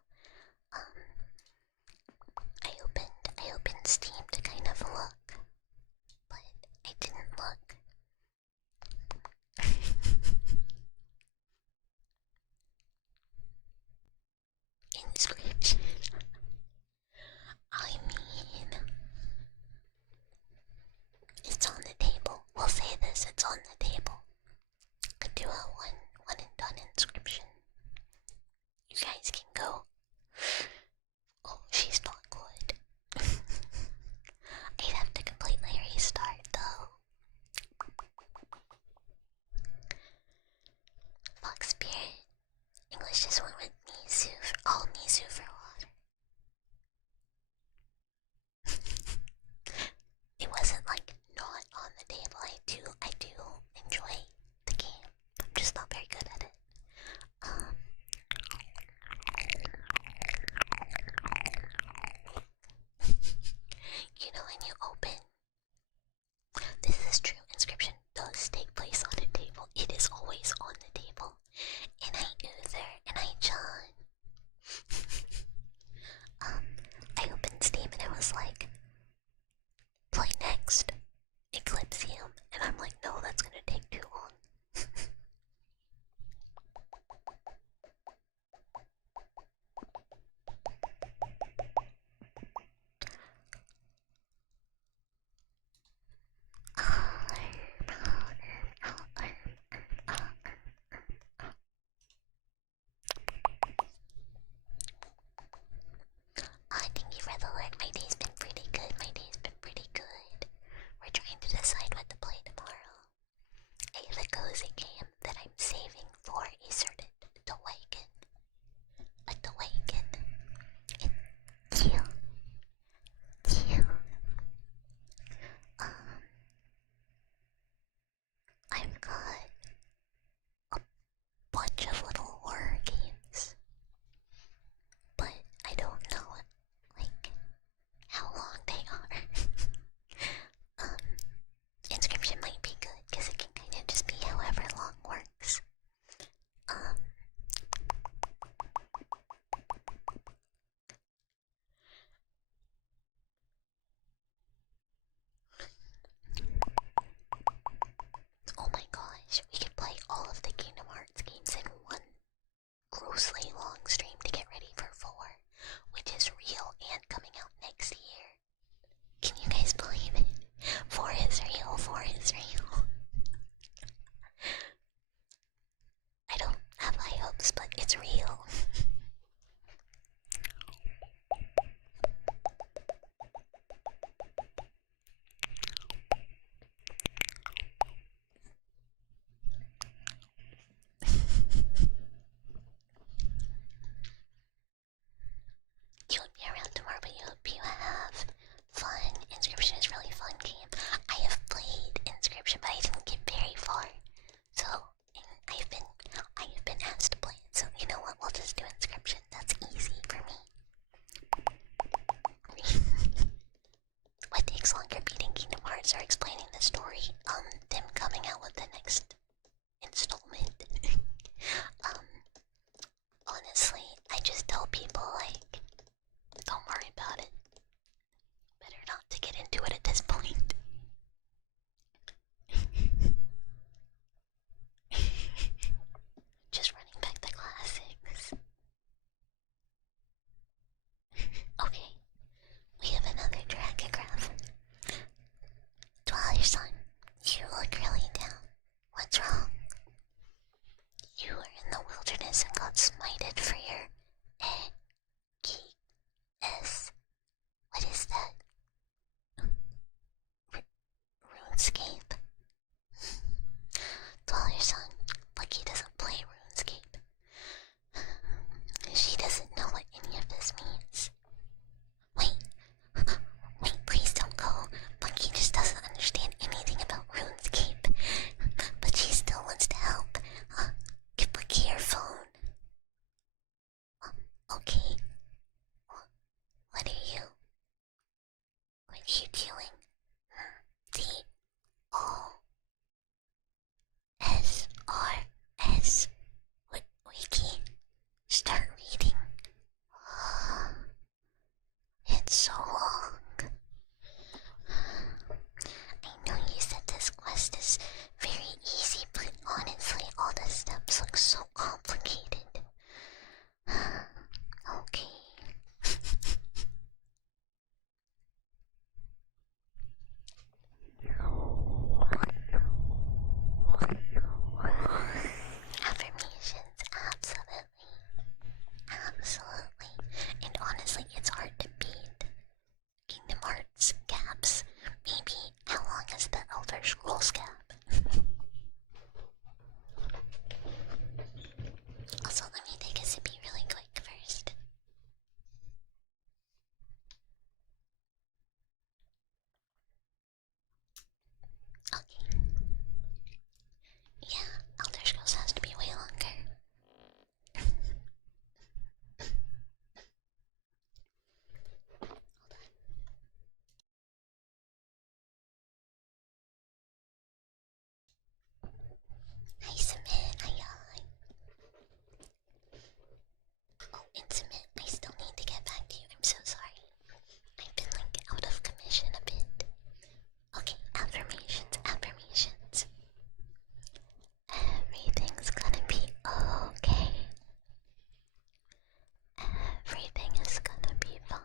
I opened Steam to kind of look, but I didn't look. Inscription. I mean, it's on the table. We'll say this, it's on the table. Could do a one and done inscription. You guys can go. Oh, she's not good. I'd have to completely restart though. Fox Spirit. English just went with Misu. All Misu for water. It wasn't like not on the table. I do enjoy the game. I'm just not very good at it. You know when you open, this is true, inscription does take place on a table. It is always on the table. And I Uther and I John. I opened Steam and it was like, play next, Eclipsium, and I'm like, no, that's gonna take too long. Thank you for the alert. My day's been pretty good. We're trying to decide what to play tomorrow. I have a cozy game that I'm saving for a certain Awaken. It's cute. I've got a bunch of little horror games, but I don't know like how long they are. Inscription might be good because it can kind of just be however long works. Oh my gosh, we could play all of the Kingdom Hearts games in one grossly long stream to get ready for 4, which is real and coming out next year. Can you guys believe it? 4 is real, 4 is real. I don't have high hopes, but it's real. You won't be around tomorrow, but you hope you have fun. Inscription is a really fun game. I have played Inscription, but I didn't get very far. So I've been asked to play it. So you know what? We'll just do Inscription. That's easy for me. What takes longer, beating Kingdom Hearts or explaining the story? Them coming out with the next installment. Honestly, I just tell people like, don't worry about it. Better not to get into it at this point. Okay. What are you? What are you doing? DOSRS. Wiki. Start reading. It's so long. I know you said this quest is very easy, but honestly, all the steps look so complicated. Okay. Affirmations, absolutely. Absolutely. And honestly, it's hard to beat. Kingdom Hearts gaps. Maybe how long is the Elder Scrolls gap? Also, let me take a sippy really quick first. Okay. Yeah, Elder Scrolls has to be way longer. Hi, Submit. Hi. Oh, Intimate. I still need to get back to you. I'm so sorry. I've been like out of commission a bit. Okay, affirmations. Everything's gonna be okay. Everything is gonna be fine.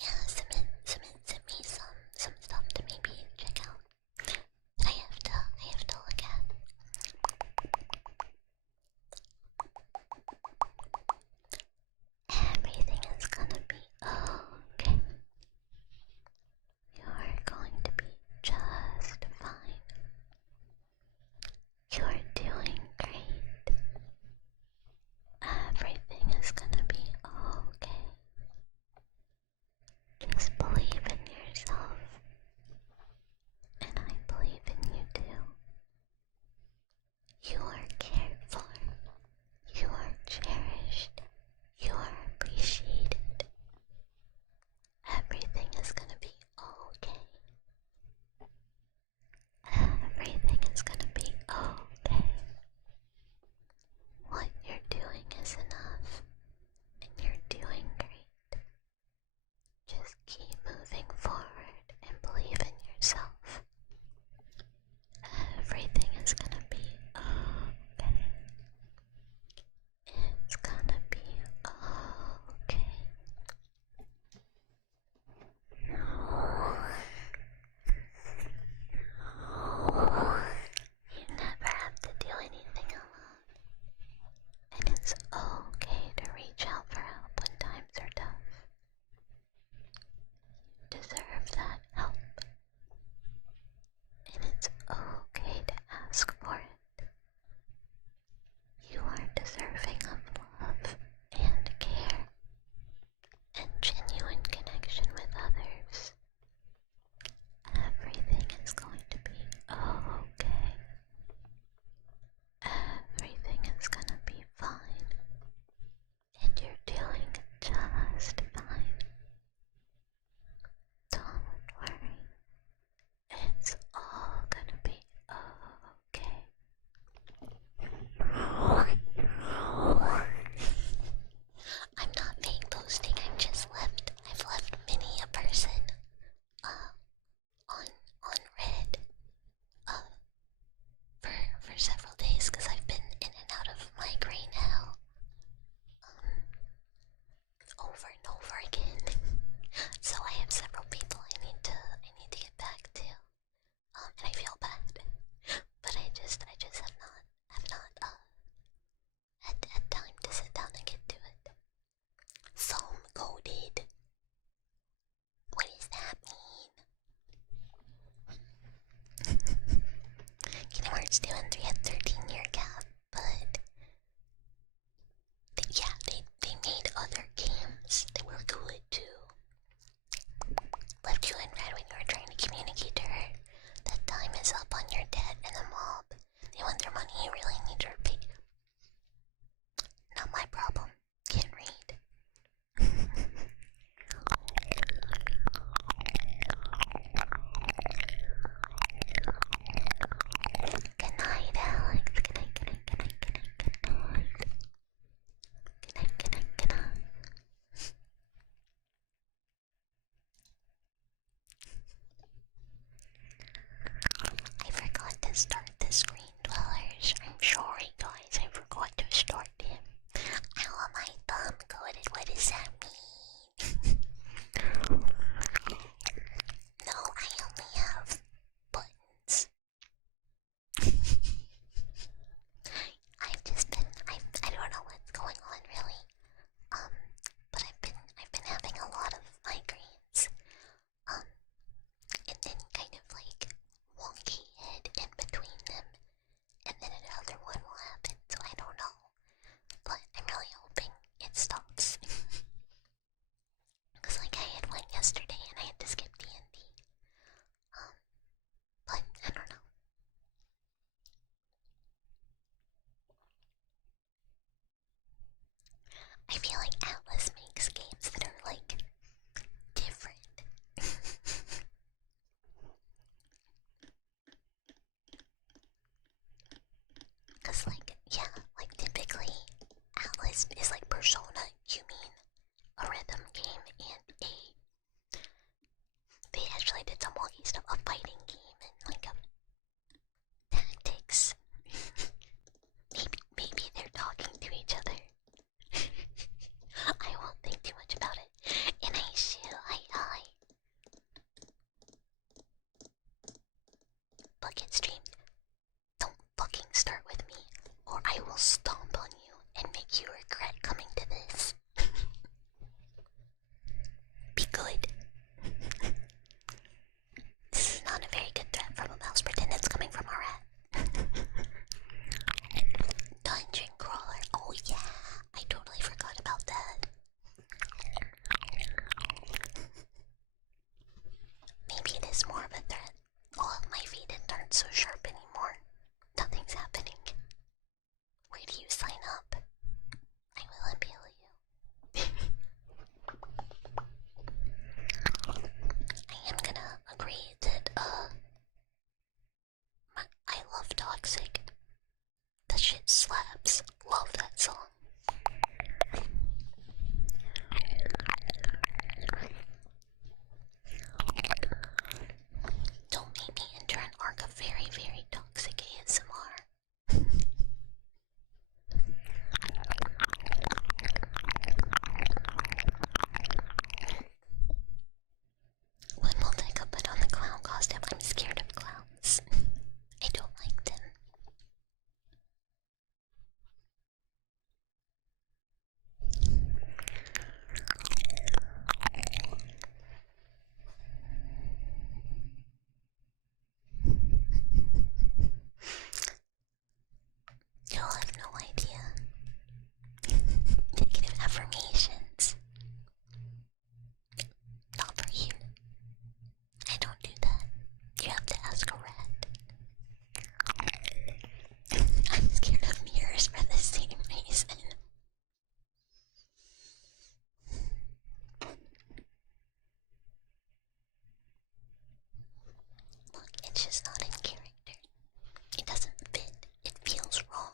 Yeah, send me some stuff to maybe check out. I have to look at. Everything is gonna be okay. You're going to be just fine. You're doing great. Everything is gonna be okay. Just believe in yourself. And I believe in you too. You are cared for. You are cherished. You are appreciated. Everything is gonna be okay. Everything is gonna be okay. What you're doing is enough, and you're doing great. Just keep moving forward and believe in yourself. Everything is gonna be okay. It's gonna be okay. You never have to do anything alone. And it's okay to reach out for help when times are tough. You deserve that help. And it's okay to ask for it. You are deserving of love and care and genuine connection with others. Everything is going to be okay. Everything is gonna be fine. And you're doing just fine. Don't worry. It's all gonna be okay. I'm not fake posting, I've left many a person on red for several days because I've been in and out of migraine hell over and over again. So I have several people I need to get back to. And I feel bad. But I just have not had time to sit down and get to it. Foam coated. What does that mean? Kingdom Hearts 2 and 3 had 13-year gap, but they made other games that were good too. Left you in red when you were trying to communicate to her. is like Persona. You mean a rhythm game and a... They actually did some wonky stuff, a fighting game and like a tactics. Maybe they're talking to each other. I won't think too much about it. And I shoot, I. Bucket stream, don't fucking start with me, or I will stomp on you and make you regret coming to this. Be good. This is not a very good threat from a mouse. Pretend it's coming from a rat. Dungeon crawler. Oh yeah, I totally forgot about that. Maybe it is more of a threat. All of my feet aren't so sharp anymore. Nothing's happening. Where do you sign up? I will impale you. I am gonna agree that, I love Toxic. That shit slaps. Love that song. Don't make me enter an arc of very, very toxic ASMR. When will Deca put on the clown costume? I'm scared of clowns. I don't like them. You'll have no idea. Negative affirmations. Not for you. I don't do that. You have to ask a rat. I'm scared of mirrors for the same reason. Look, it's just not in character. It doesn't fit. It feels wrong.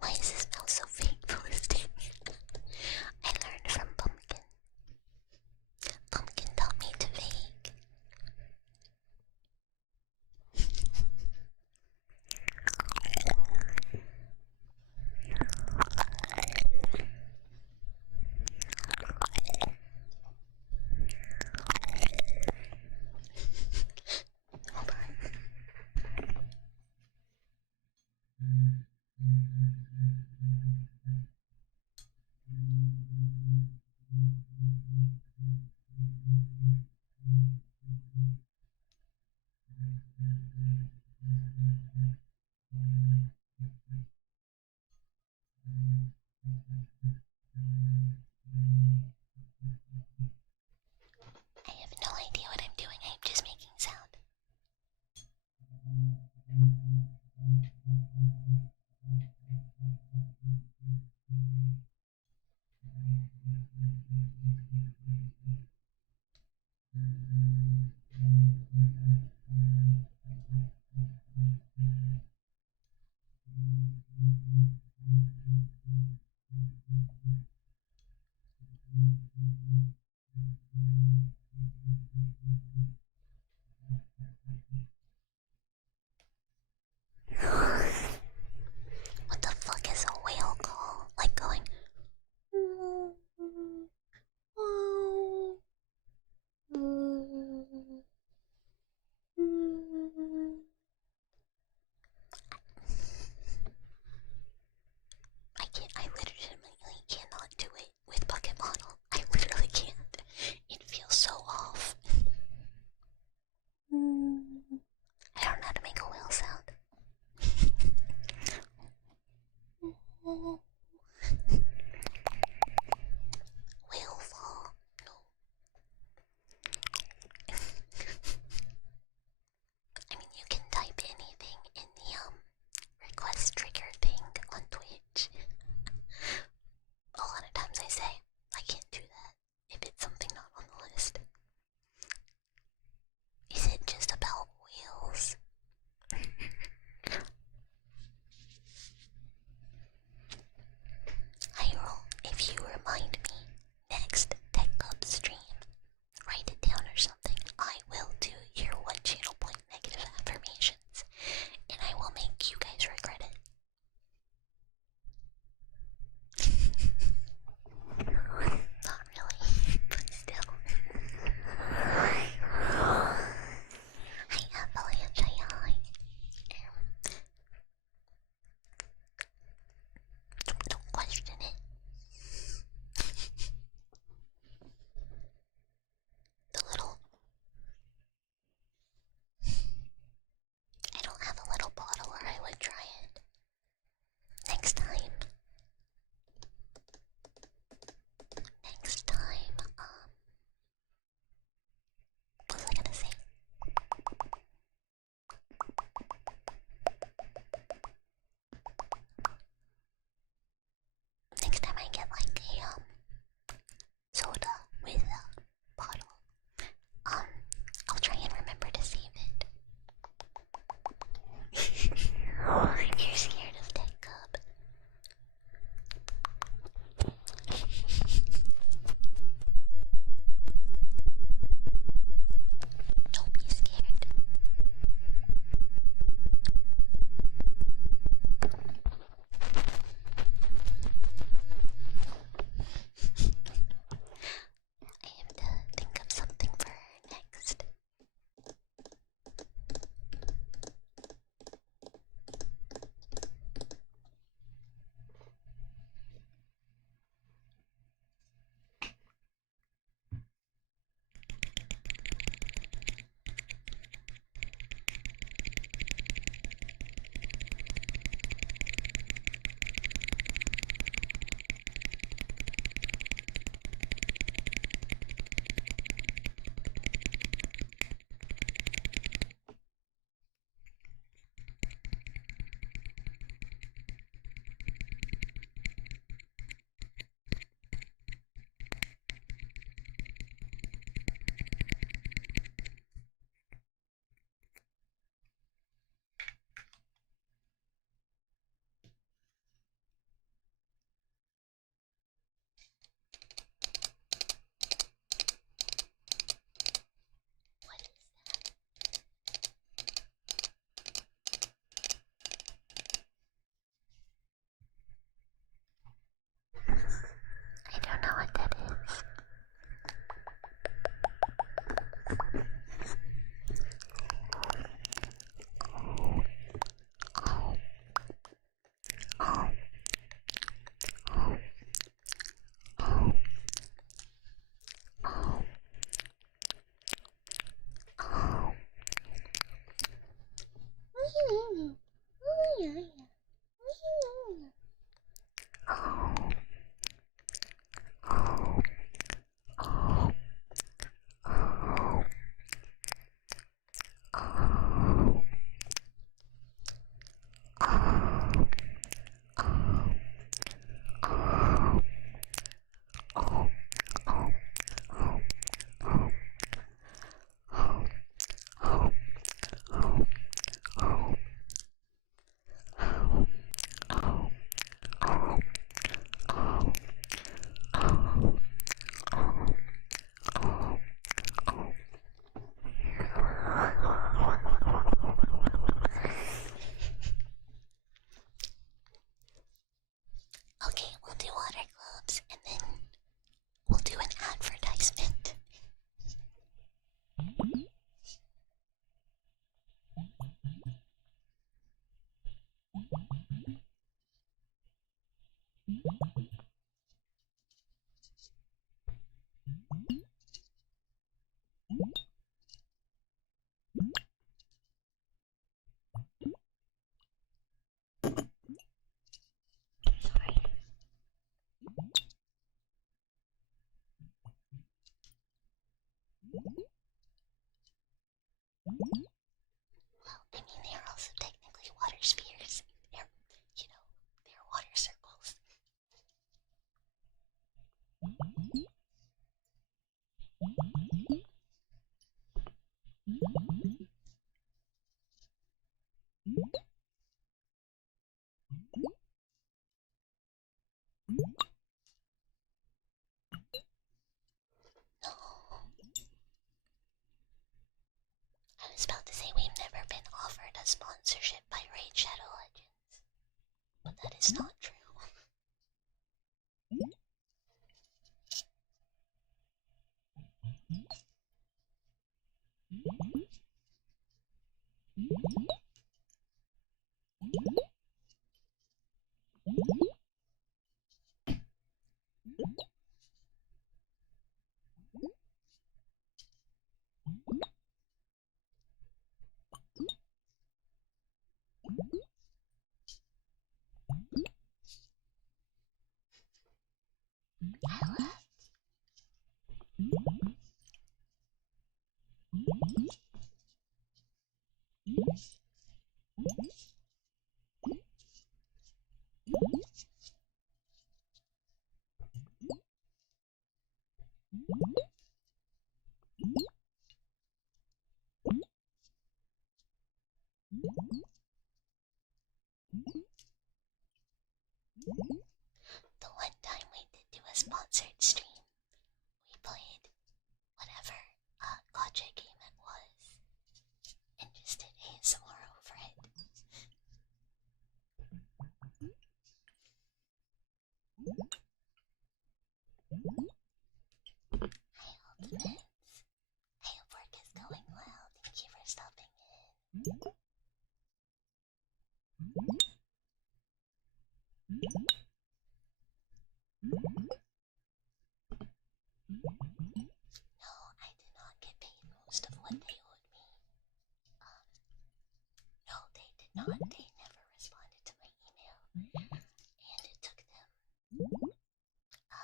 Why is this mouse so fake posting? I learned from Pumpkin. Pumpkin taught me to fake. Hold on. I have no idea what I'm doing. I'm just making sound. What the fuck is a whale call? Like going... Okay, we'll do water globes and then we'll do an advertisement. Sorry. Well, I mean, they're also technically water spheres. They're water circles. No. I was about to say we've never been offered a sponsorship by Raid Shadow Legends, but that is not true. I left. The one time we did do a sponsored stream, we played whatever gotcha game it was, and just did ASMR over it. Hi Ultimates. I hope work is going well. Thank you for stopping in. No, I did not get paid most of what they owed me. No, they did not. They never responded to my email. And it took them, I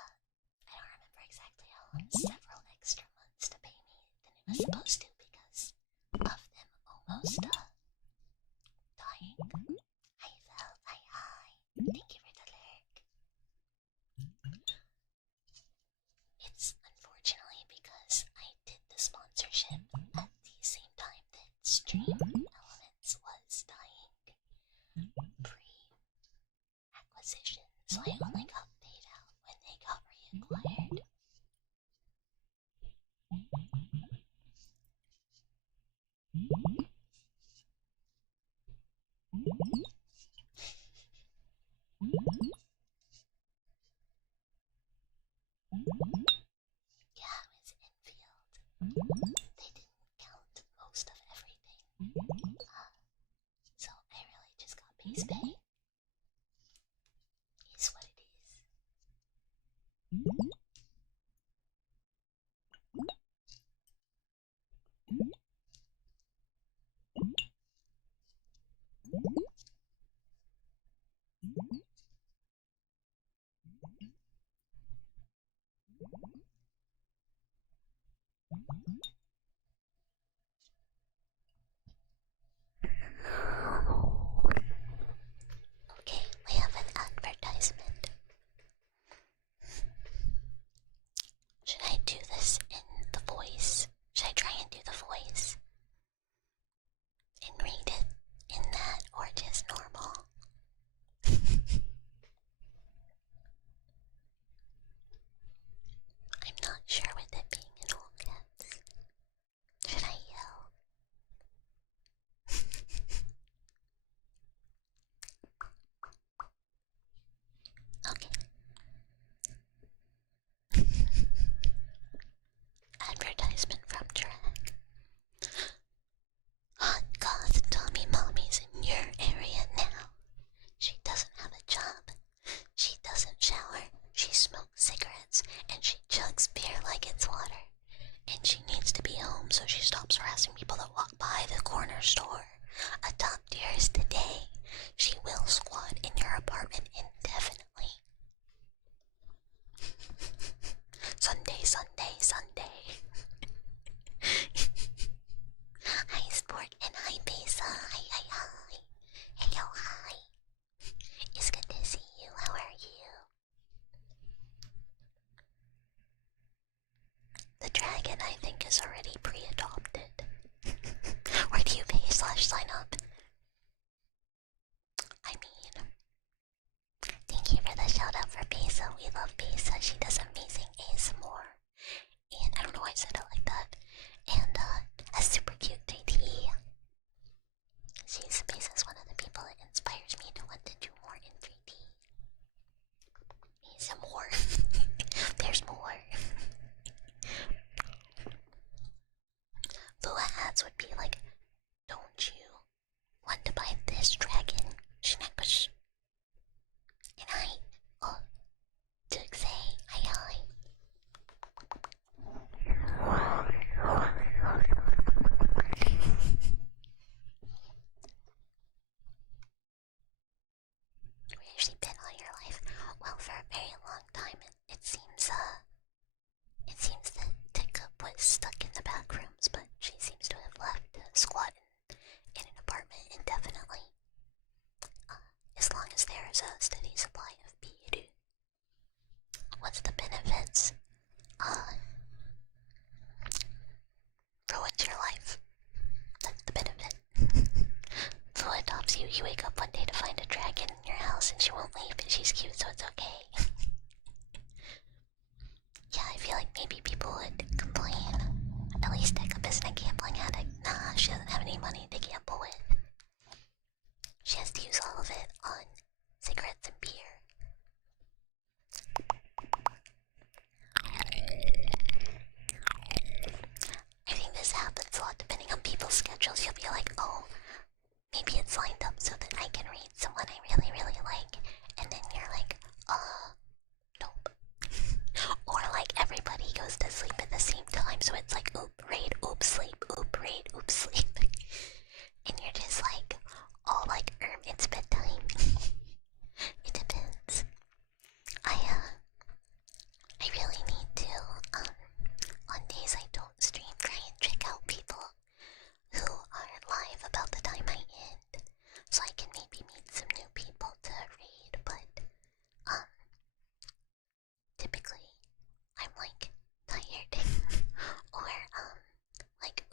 don't remember exactly how long, several extra months to pay me than it was supposed to because of them almost dying. Hi Zel, hi. Thank you for the lurk. It's unfortunately because I did the sponsorship at the same time that Stream Elements was dying pre-acquisition, so I only got paid out when they got reacquired. Yeah, it was Enfield. They did Okay, we have an advertisement. Should I do this in the voice? Should I try and do the voice? And read it in that, or just normal? I'm not sure with it being in all caps. Should I yell? Okay. Advertisement from Drag. Hot goth Tommy Mommy's in your area now. She doesn't have a job. She doesn't shower. She smokes cigarettes. And she chugs beer like it's water. And she needs to be home, so she stops harassing people that walk by the corner store. A top tier is today. She will squat in your apartment indefinitely. Sunday, Sunday, Sunday. Hi, Sport, and hi, Pesa. Hi, hi, hi. Hello, hi. It's good to see you. How are you? The dragon, I think, is already pre-adopted. Where do you pay/sign up? I mean, thank you for the shout out for Pesa. We love Pesa. She does amazing ASMR. And I don't know why I said it like that. And a super cute 3D. Pesa's one of the people that inspires me to want to do more in 3D. Need some more. There's more. Lua ads would be like, don't you want to buy this dragon? Shinakush. And oh, to say, hi. Where's she been all your life? Well, for a very long time, it seems that Teacup was stuck in the back rooms, but she seems to have left to squat in an apartment indefinitely. As long as there is a steady supply of beer. What's the benefits? Ruins your life. That's the benefit. Flo adopts you. You wake up one day to find a dragon in your house and she won't leave, and she's cute, so it's okay. Yeah, I feel like maybe people would complain. At least Teacup isn't a gambling addict. Nah, she doesn't have any money to gamble with. She has to use all of it on cigarettes and beer. I think this happens a lot depending on people's schedules. You'll be like, oh, maybe it's lined up so that I can read someone I really, really like. And then you're like, nope. Or like everybody goes to sleep at the same time, so it's like, oop, raid, oop, sleep, oop, raid, oop, sleep. And you're just like, oh, like, it's bedtime. It depends. I really need to, on days I don't stream, try and check out people who are live about the time I end, so I can maybe meet some new people to read, but, typically, I'm, like, tired, or, like,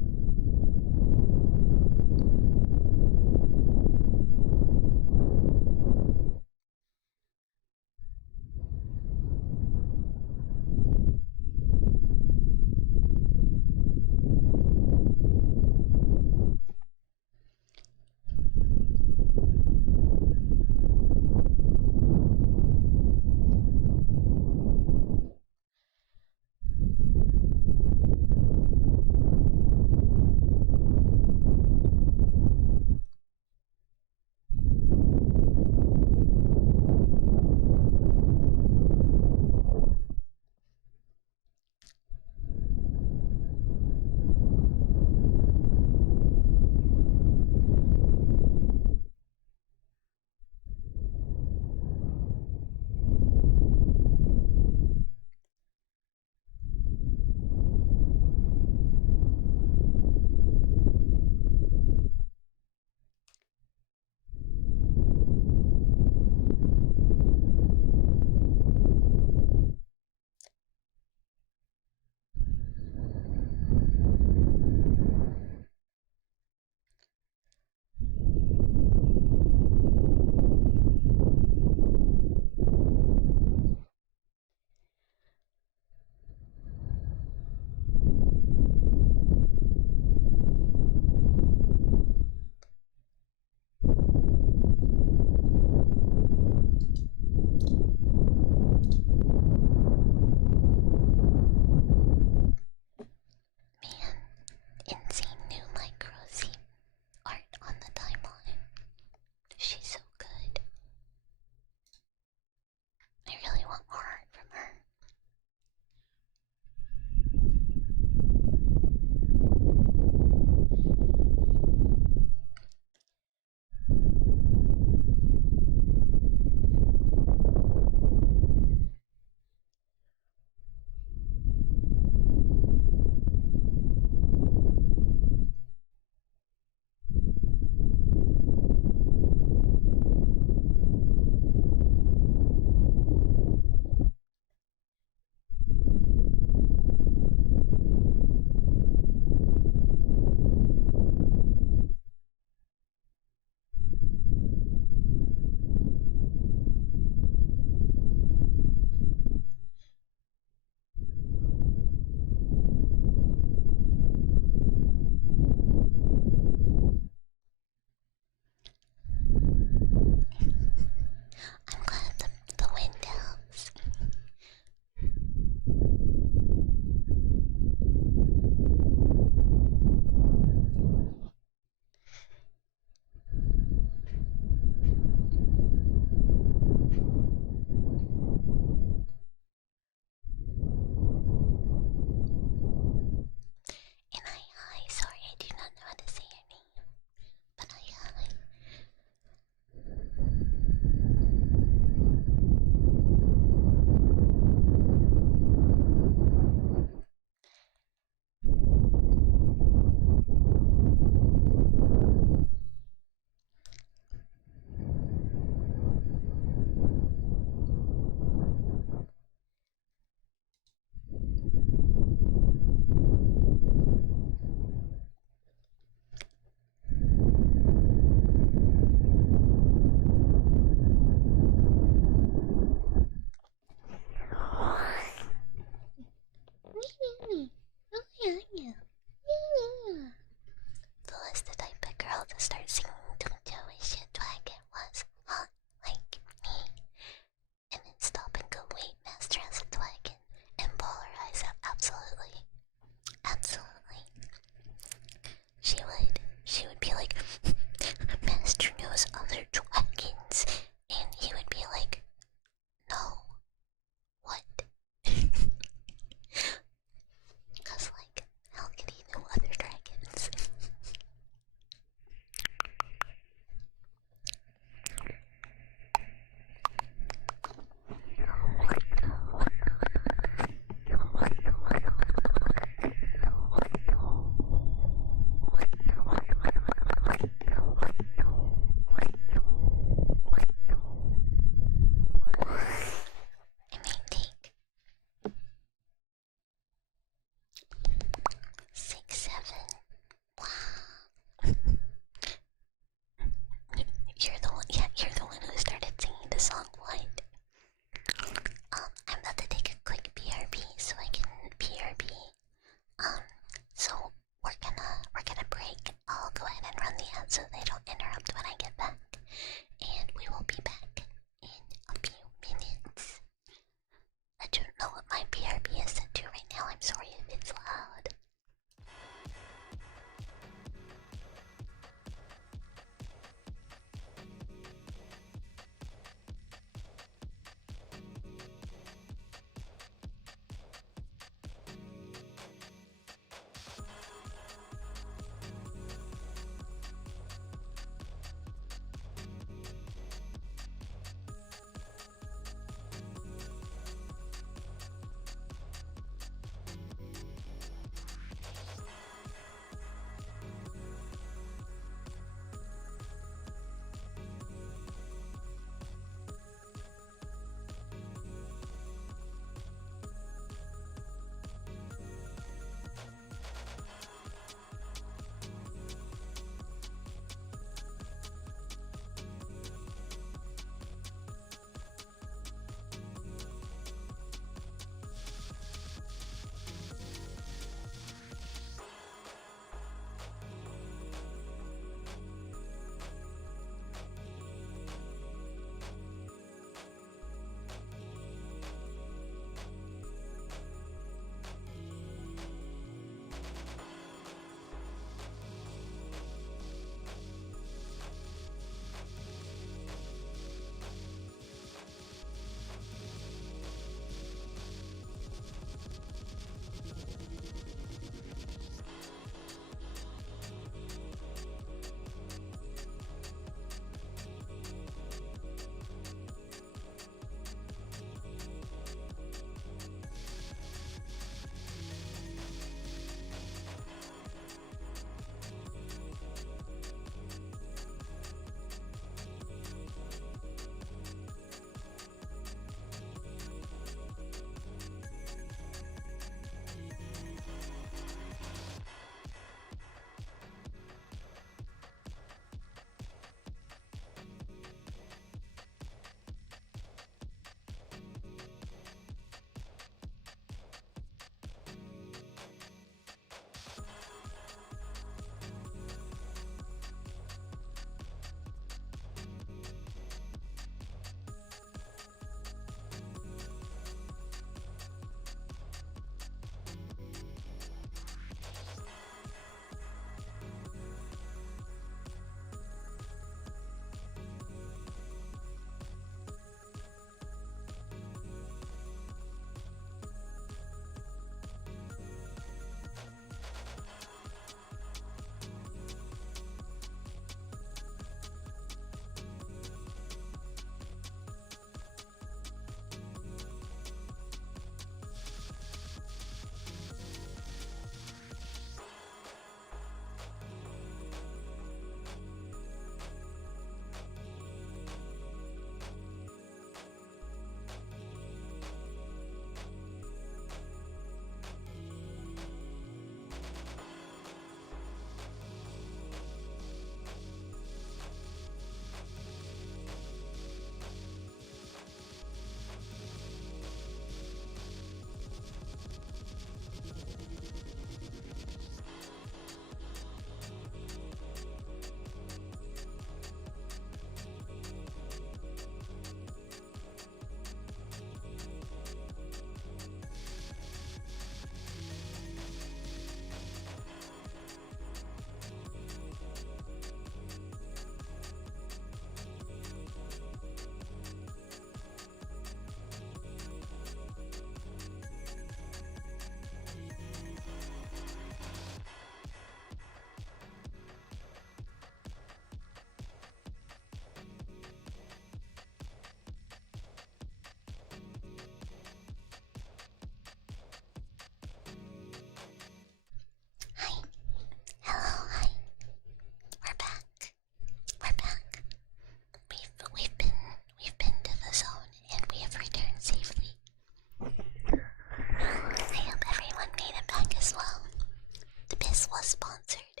was sponsored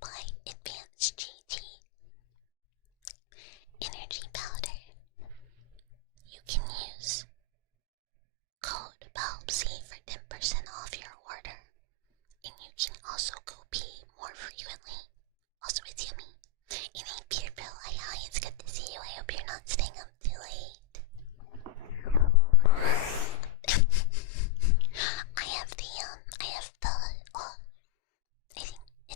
by Advanced GT Energy Powder. You can use code BALBC for 10% off your order. And you can also go pee more frequently. Also, it's yummy. And hey, Peter Bill, hi, it's good to see you. I hope you're not staying up too late. I have the, I think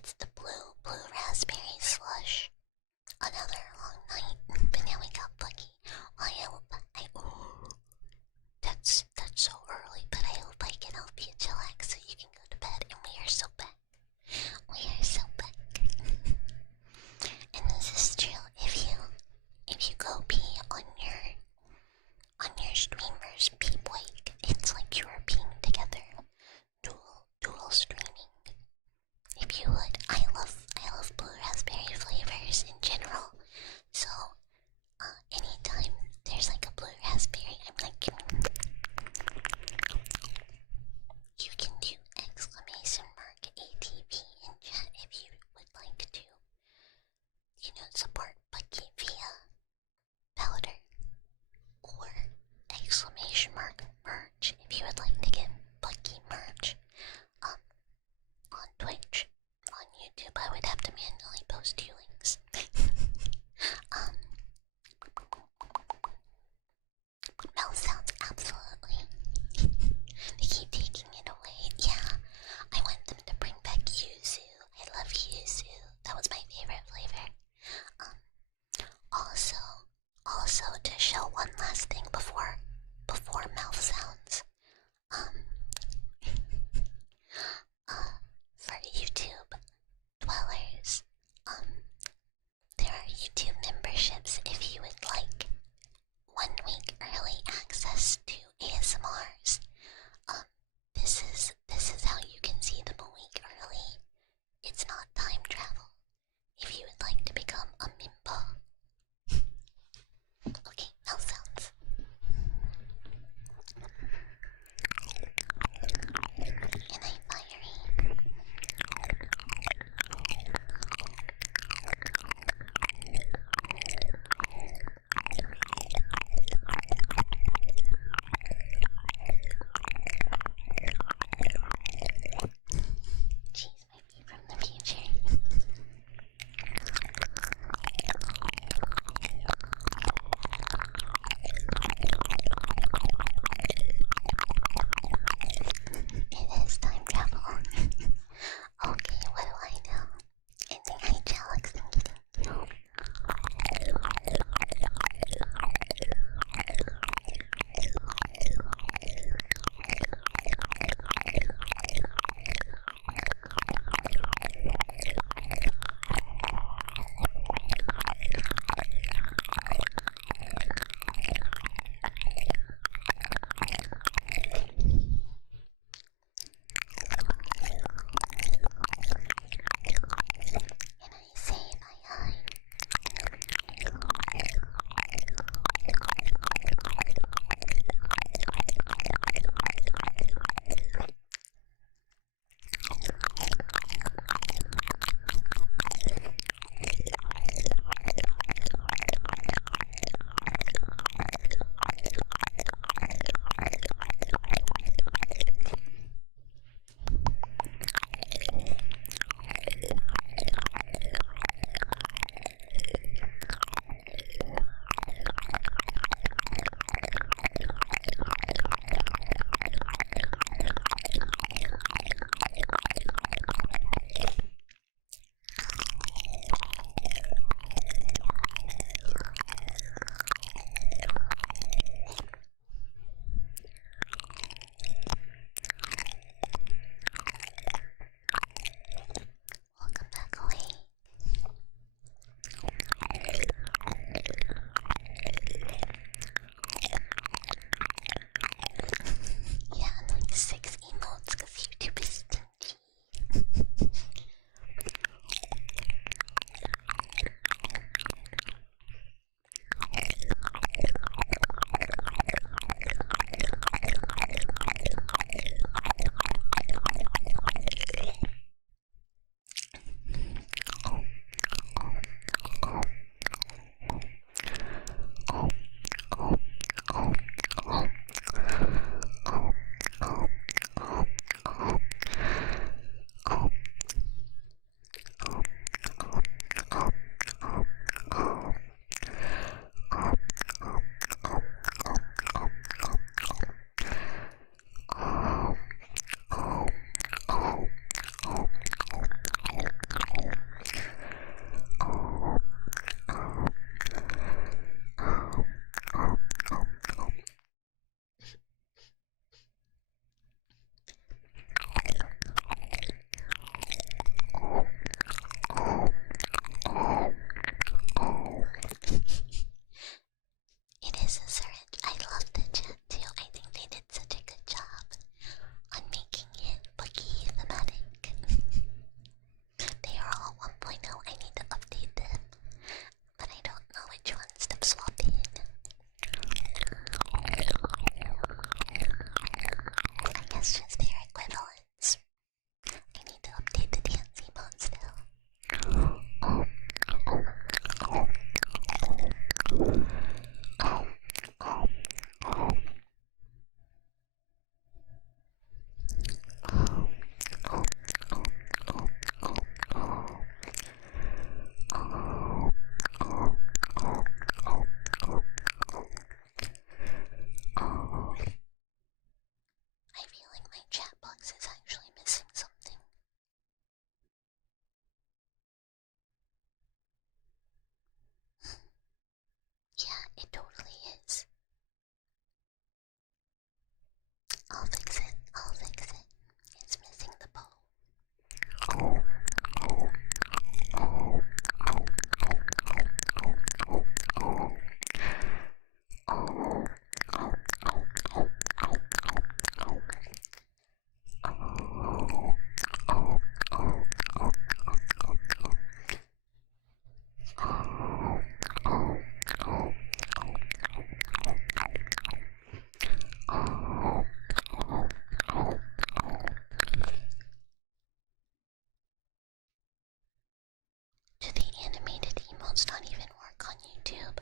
emotes not even work on YouTube?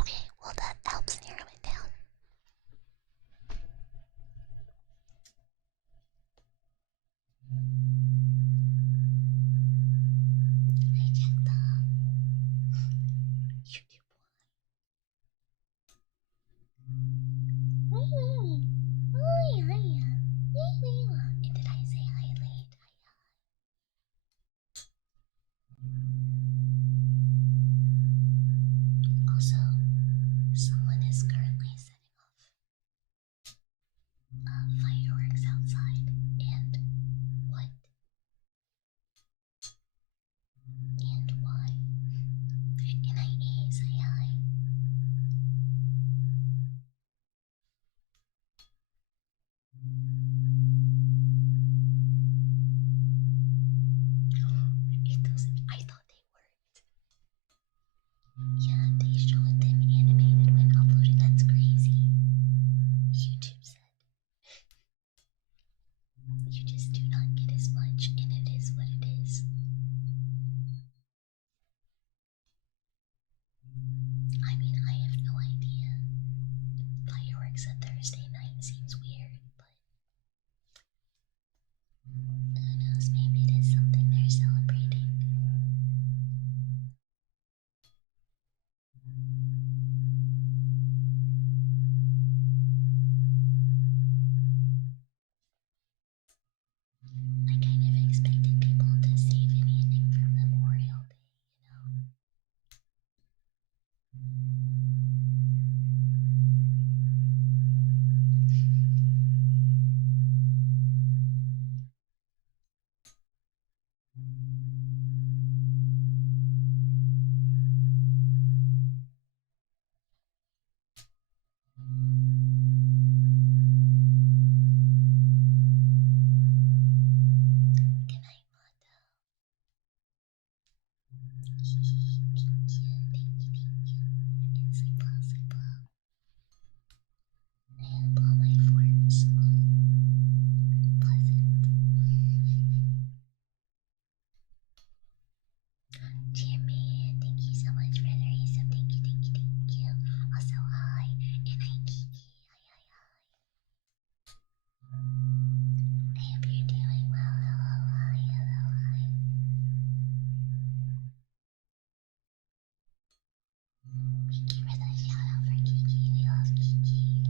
Okay, well that helps narrow it down. I checked the YouTube one. Oh yeah. And did I say highlight? Also, someone is currently setting off fireworks outside, and what? And why? And I say hi. It doesn't. I thought they worked. Yeah, they showed them animated when uploading. That's crazy. YouTube said. You just do not get as much, and it is what it is. I mean, I have no idea. Fireworks at Thursday night seems weird, but who knows, maybe it is something they're celebrating. I kind of expected people to save anything for Memorial Day, you know? Good night, Mondo. Thank you. And sleep well, sleep well. I hope all my forms are pleasant. Jimmy, thank you so much for the resub. Thank you, thank you, thank you. Also, hi. And hi, Kiki. Hi, hi, hi. I hope you're doing well. Hello, hi, hello, hi. Thank you for the shout out for Kiki. We love Kiki.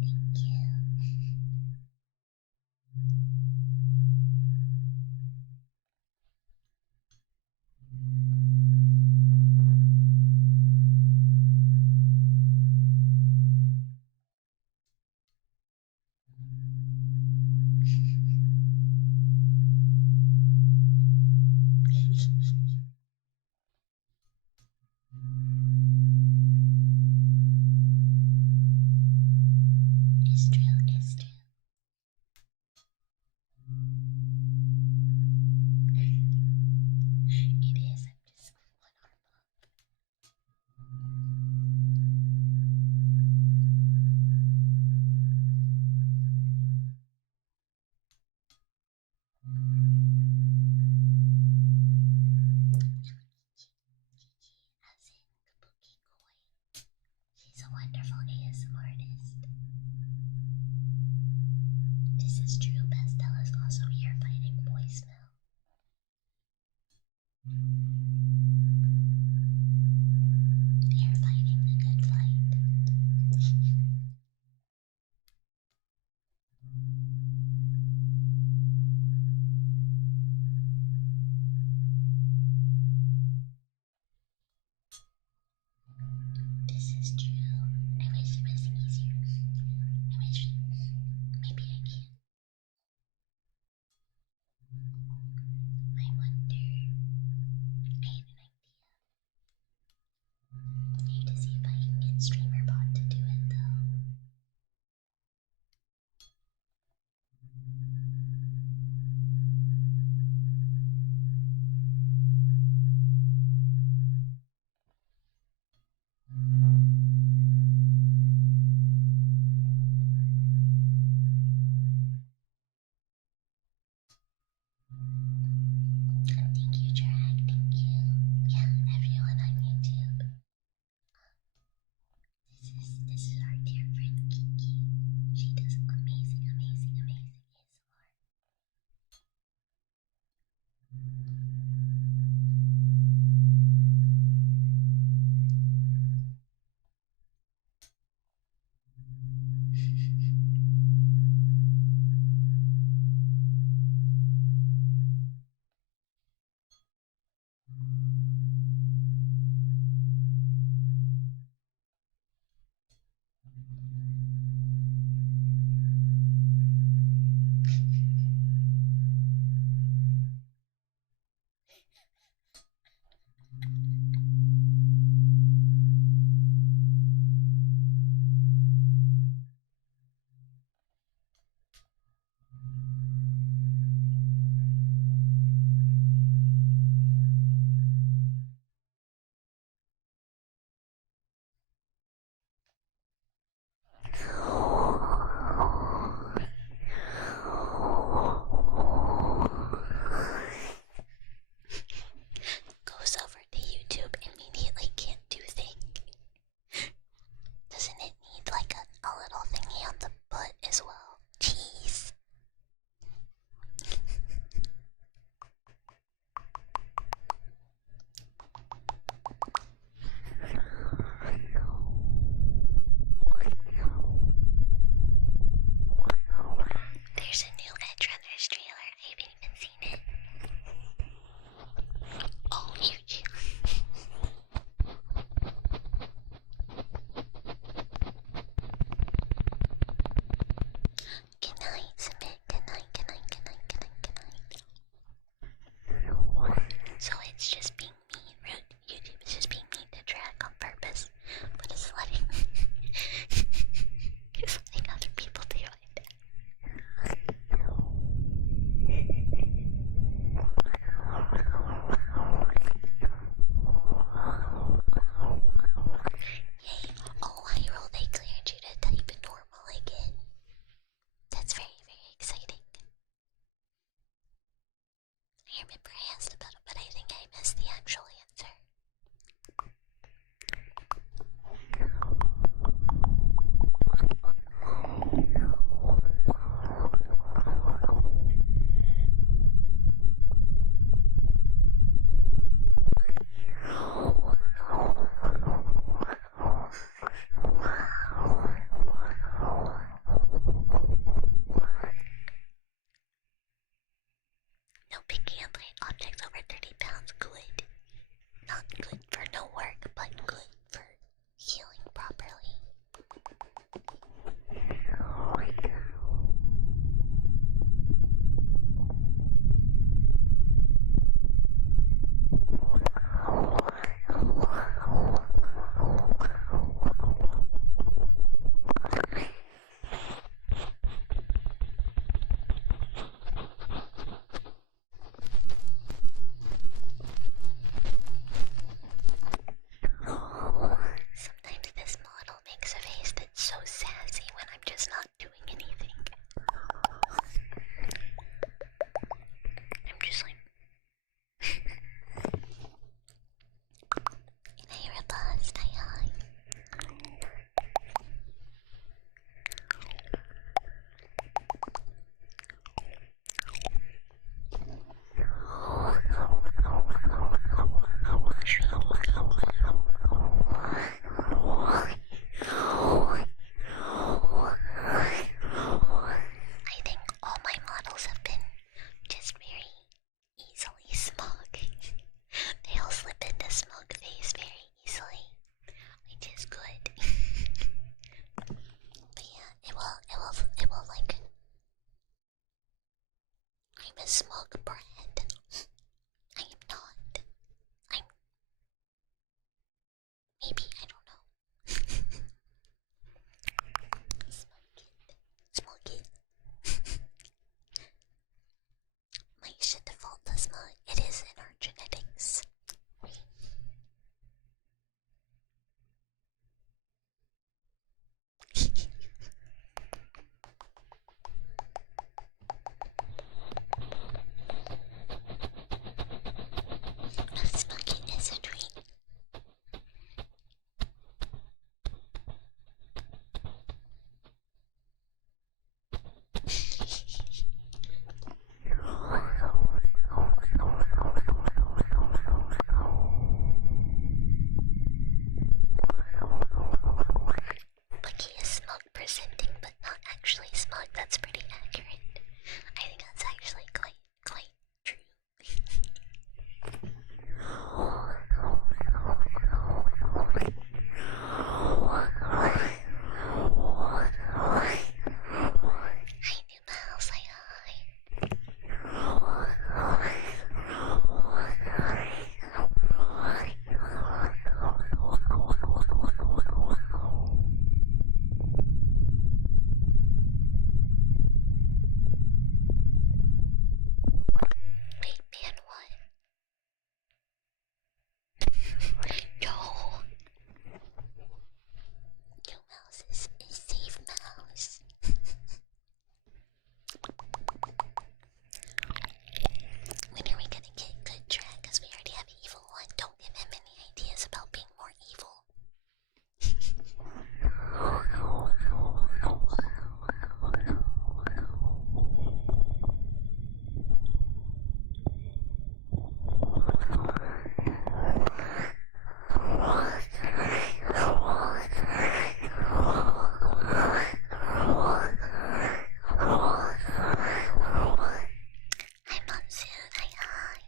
Thank you. It's true, it's true. It is, I'm just one arm up. Kiki, as in Kabuki Koi. She's a wonderful ASM artist. This is true. Pastel is also here fighting voicemail. They are fighting the good fight. This is true. I wish it was easier. I wish maybe I can. smug bread. I am not. I'm... Maybe, I don't know. Smug it. Smug it. Mice should default to smug. It is in our genetics. Smug it is a dream. Bucky is smug presenting, but not actually smug. That's pretty accurate. I think that's actually quite true. Hi, new mouse. Hi. Wait, man, what? No. New mouse is safe mouse. When are we gonna get good track? Cause we already have evil one. Don't give him any ideas about being more evil. Hi, Monsoon. Hi.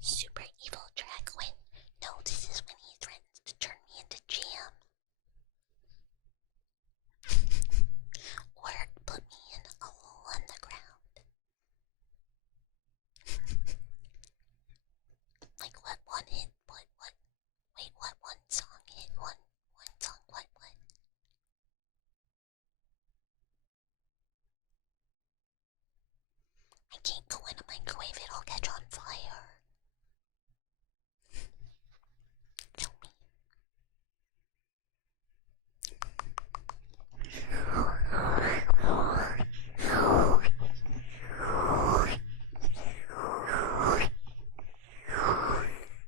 Super evil track when... No, this is when he threatens to turn me into jam. Or put me in a hole on the ground. Like what one hit? What? Wait, what one song hit? One song, what? I can't go in a microwave, it'll catch on fire. Tell me.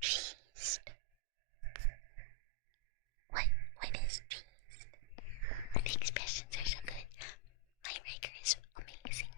Cheesed. What is cheesed? The expressions are so good. My Riker is amazing.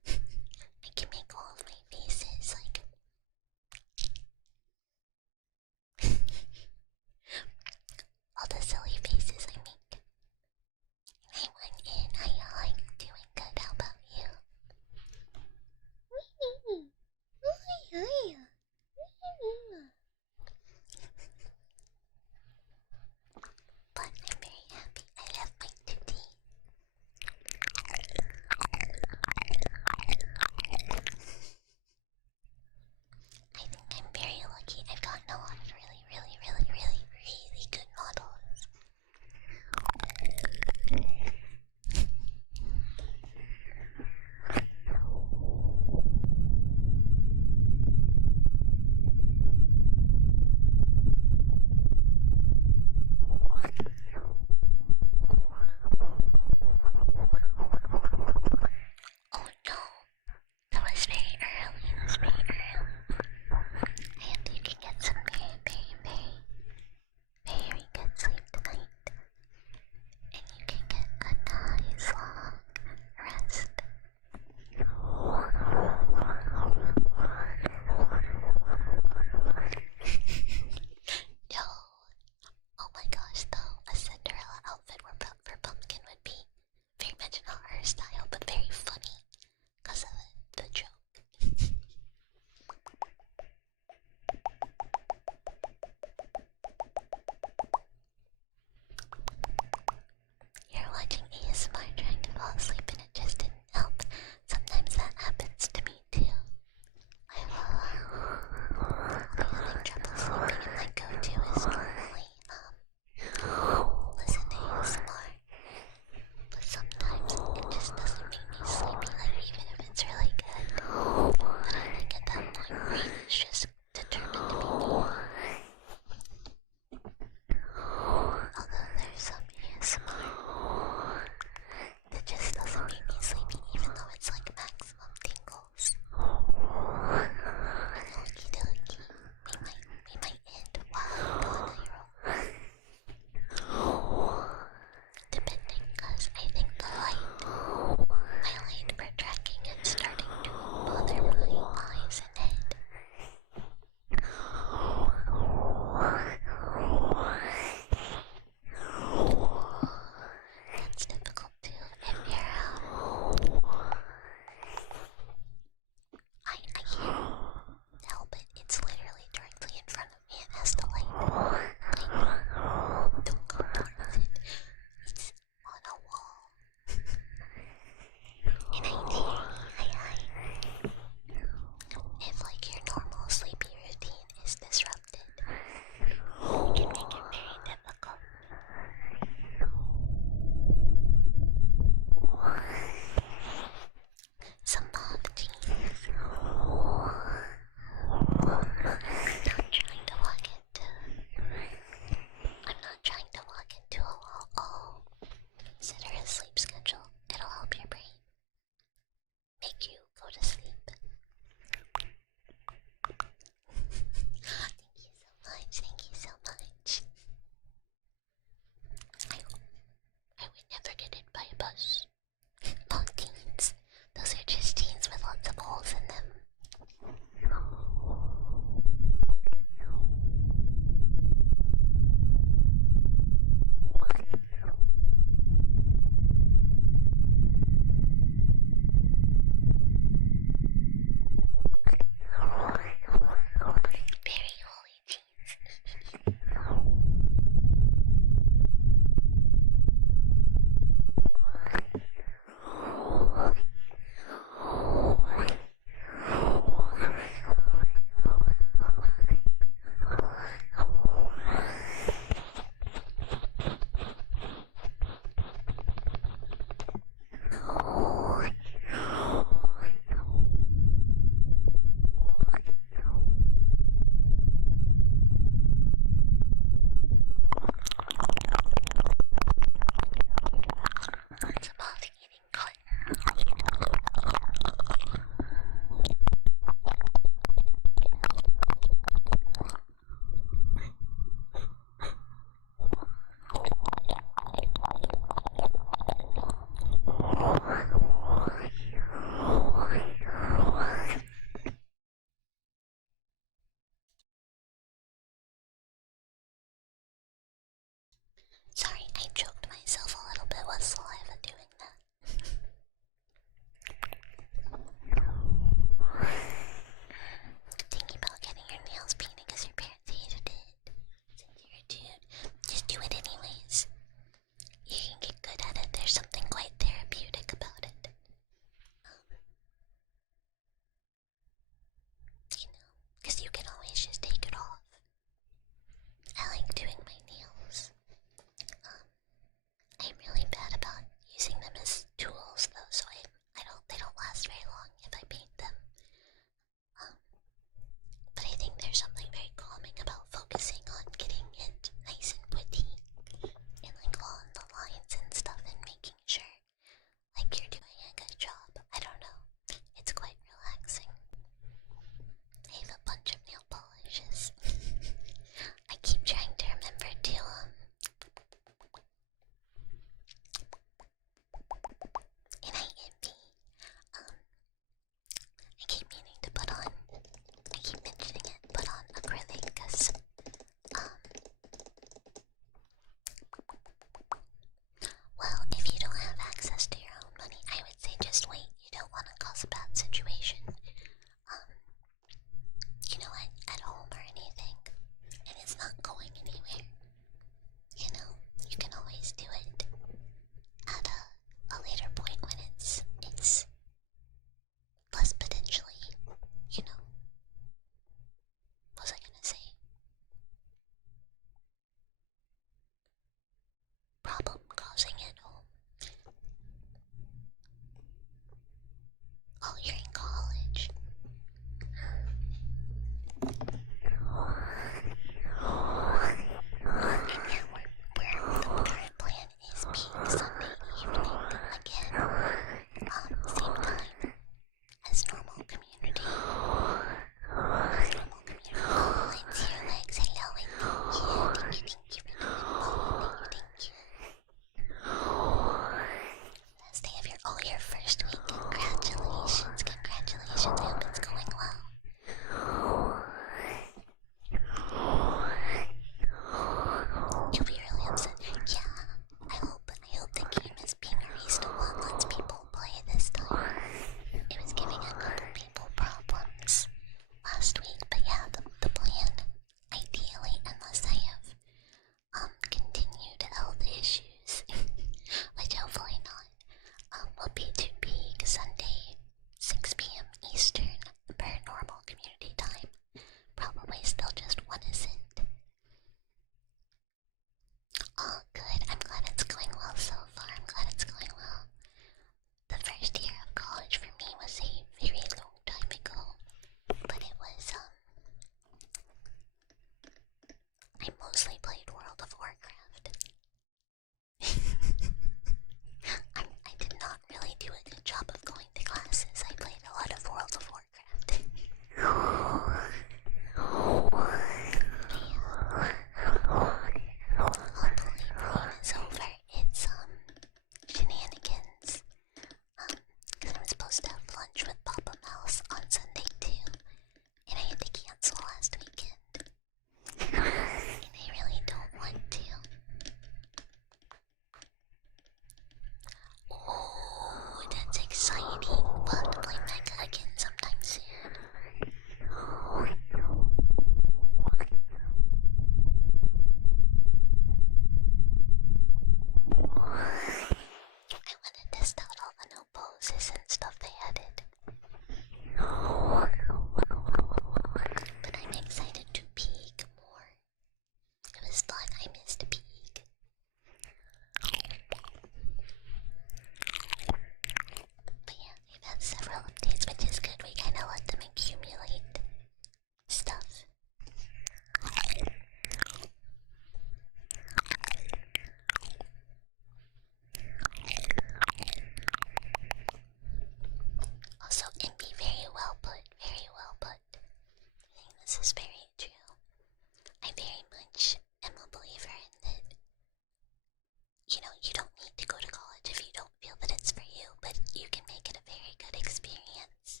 you don't need to go to college if you don't feel that it's for you, but you can make it a very good experience,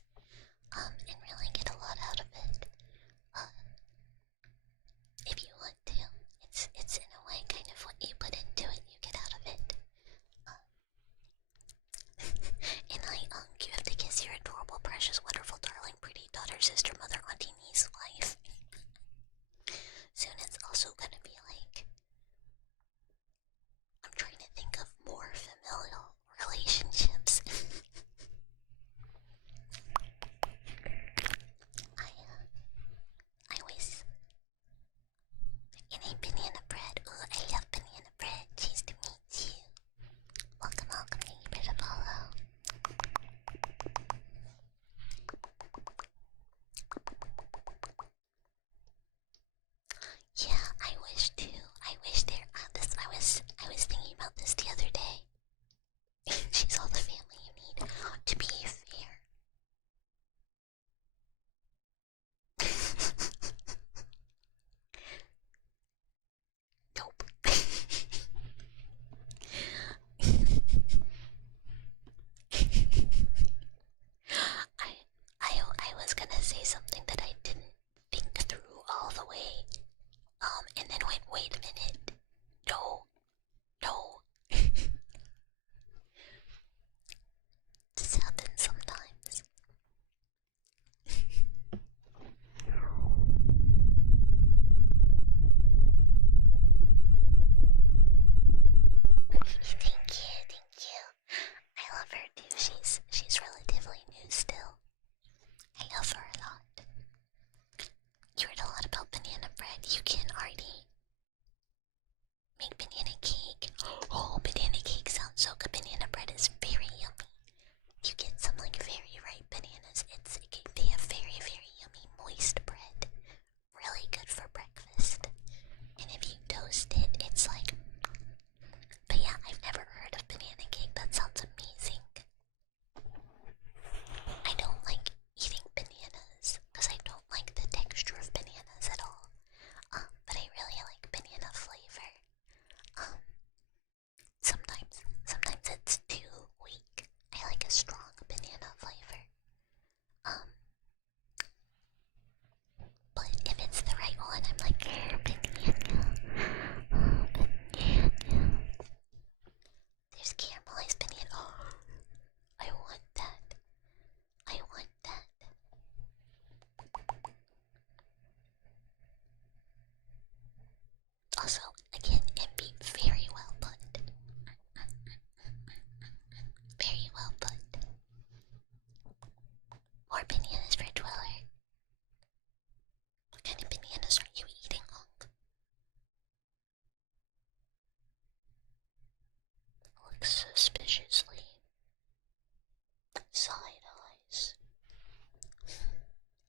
and really get a lot out of it. If you want to, it's in a way kind of what you put into it, you get out of it. And you have to kiss your adorable, precious, wonderful, darling, pretty daughter, sister, mother, auntie, niece, wife. Soon it's also gonna be like, I'm trying to think of more familial relationships. I always in a banana bread. Ooh, I love banana bread. Cheese to meet you. Welcome, welcome, thank you for the follow. Yeah, I wish too. I wish there. I was thinking about this the other day. She's all the family you need. To be fair. Nope. I was gonna say something that I didn't think through all the way. And then wait a minute. No. No. This happens sometimes. Thank you. I love her too. She's relatively new still. I love her a lot. You heard a lot about banana bread. You can already make banana cake. Oh, banana cake sounds so good. Banana bread is very yummy. You get some like very ripe bananas. They have very, very yummy moist bread. Really good for breakfast. And if you toast it, it's like. But yeah, I've never heard of banana cake. That sounds amazing. I don't like eating bananas because I don't like the texture of bananas at all. But I really like banana flavor. Sometimes it's too weak. I like a strong banana flavor. But if it's the right one, I'm like, banana. Oh, banana. There's caramelized banana. Oh, I want that. I want that. Also, again, MB, very well put. Very well put. More bananas for Dweller. What kind of bananas are you eating, Hunk? Looks suspiciously. Side eyes.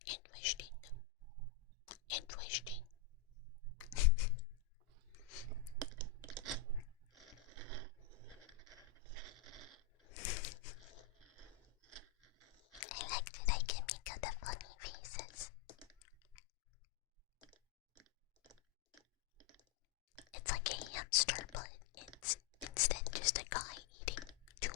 Interesting. Interesting. I like that I can make out the funny faces. It's like a hamster, but it's instead just a guy eating too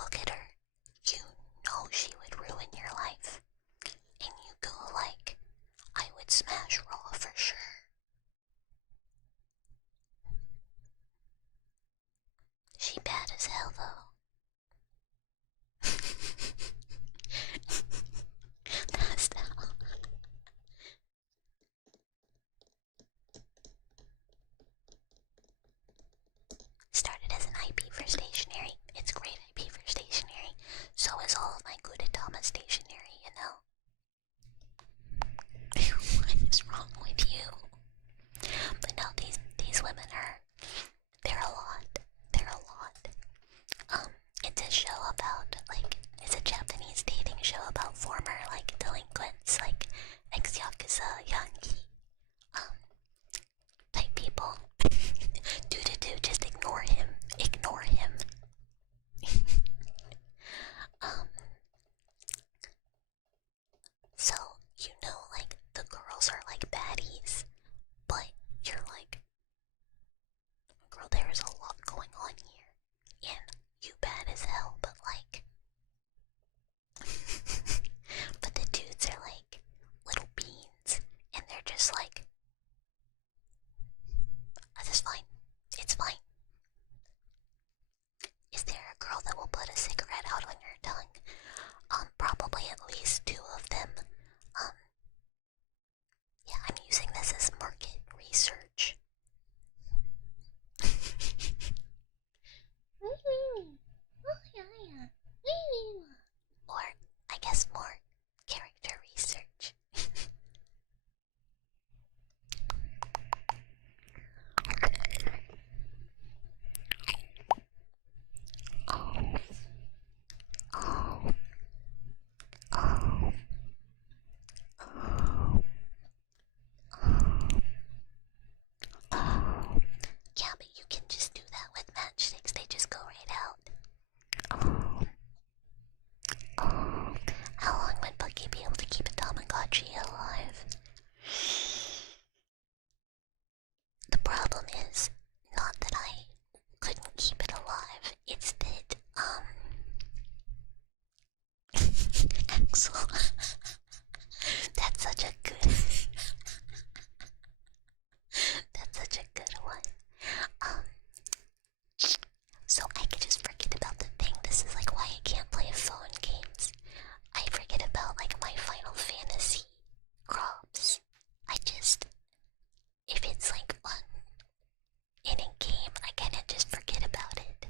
look at her, you know she would ruin your life. And you go like, I would smash Raw for sure. She bad as hell though. That's the Started as an IP for stationery. It's great IP for stationery. So is all of my Gudetama stationery, you know. What is wrong with you? But no, these women they're a lot. They're a lot. It's a show about it's a Japanese dating show about former delinquents, ex-yakuza, Yankee, type people. Just ignore him. Ignore him. So, the girls are baddies, but you're girl, there's a lot going on here, and you bad as hell, but but the dudes are little beans, and they're just this is fine. It's fine. Is there a girl that will put a cigarette out on your tongue? Probably at least 2 of them. Yeah, I'm using this as market research. Or, I guess more character research. Yeah, but you can just do that with matchsticks, they just go right out. How long would Bucky be able to keep a Tamagotchi alive? The problem is not that I couldn't keep it alive, it's that, Axel. That's such a good. That's such a good one. So I could just forget about the thing. This is why I can't play phone games. I forget about my Final Fantasy crops. If it's on in a game, I kinda just forget about it.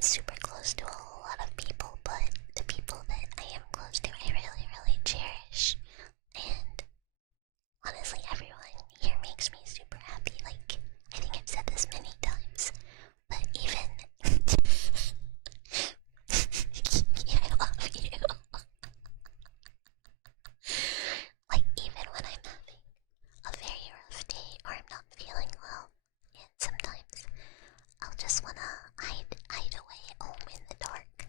super close to a whole lot of people, but the people that I am close to, I really, really cherish. And honestly, everyone here makes me super happy. Like, I think I've said this many times, but even I love you. Like, even when I'm having a very rough day or I'm not feeling well, and sometimes I'll just wanna hide away at home in the dark.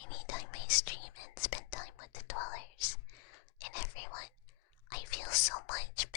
Anytime I stream and spend time with the dwellers and everyone, I feel so much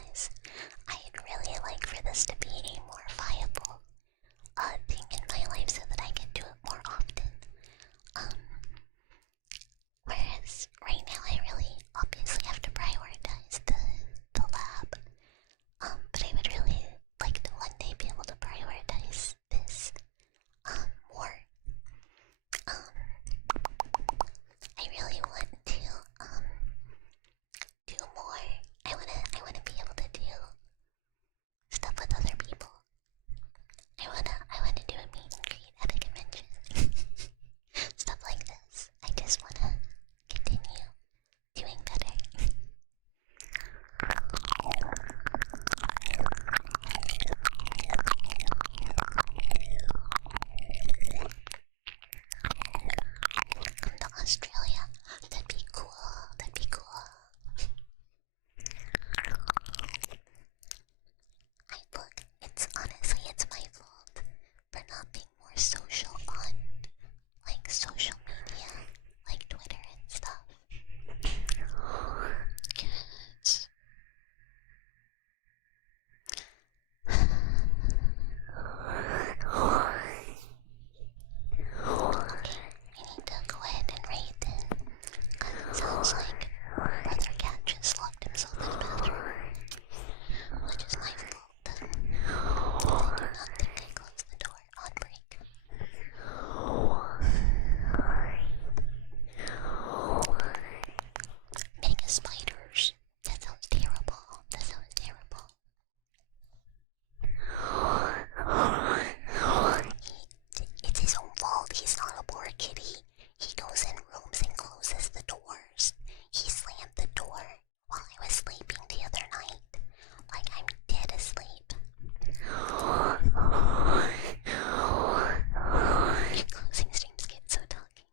prioritize. I'd really like for this to be a more viable thing in my life so that I can do it more often. Whereas right now I really obviously have to prioritize the lab. But I would really like to one day be able to prioritize this more. I really want to do more. I wanna be able to do stuff with other people. I wanna do a meet and greet at a convention. Stuff like this. I just wanna continue doing better. Come to Australia. That'd be cool. That'd be cool. It's honestly, it's my fault for not being more social on, like, social media, like Twitter and stuff. Cause I need to go ahead and rate it. It sounds like Brother Cat just locked himself in the bathroom, which is my fault. I do not think I closed the door on break. Mega spiders. That sounds terrible. That sounds terrible. It's his own fault. He's not a poor kitty. He goes in rooms and closes the doors. He slammed the door while I was sleeping the other night. Like I'm dead asleep. Your closing streams get so talking.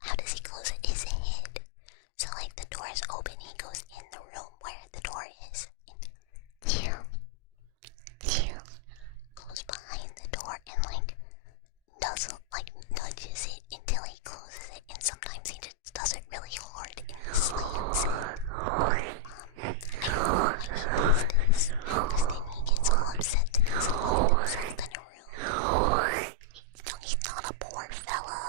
How does he close it? His head. So like the door is open, he goes in the room where the door is. Goes behind the door and like nudges it until he closes it, and sometimes he just does it really hard and he slams it. I don't know why he does this, because then he gets all upset and he's alone himself in a room. He's not a poor fella.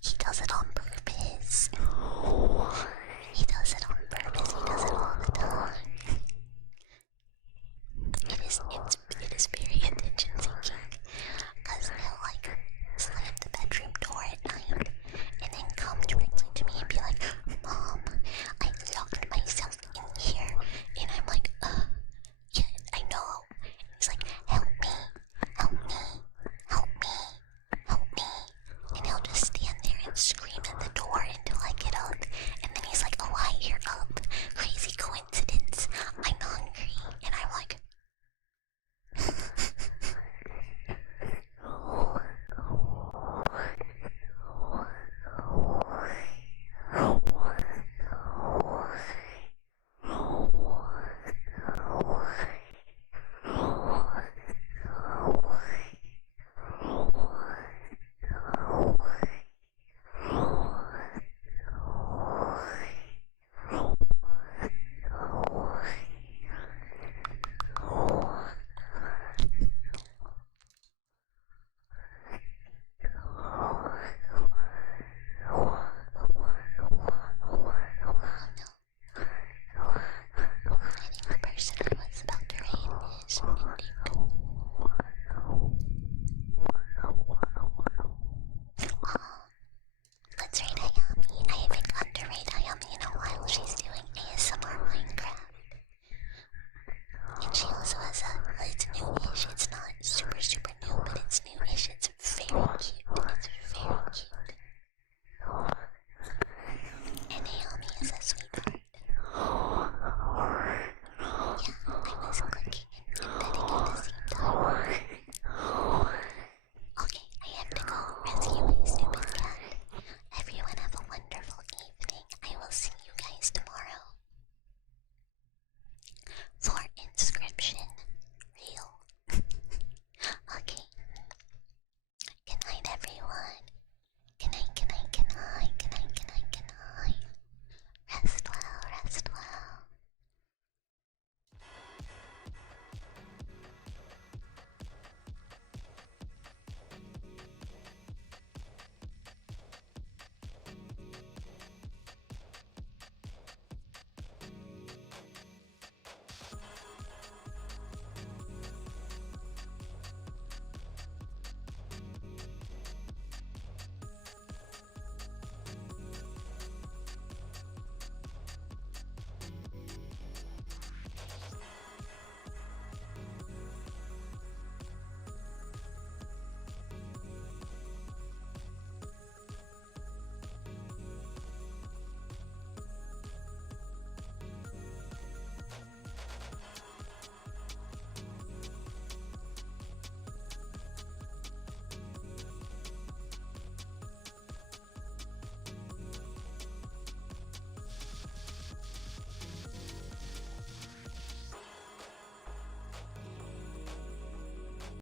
He does it on purpose. He does it on purpose. He does it all the time. It is very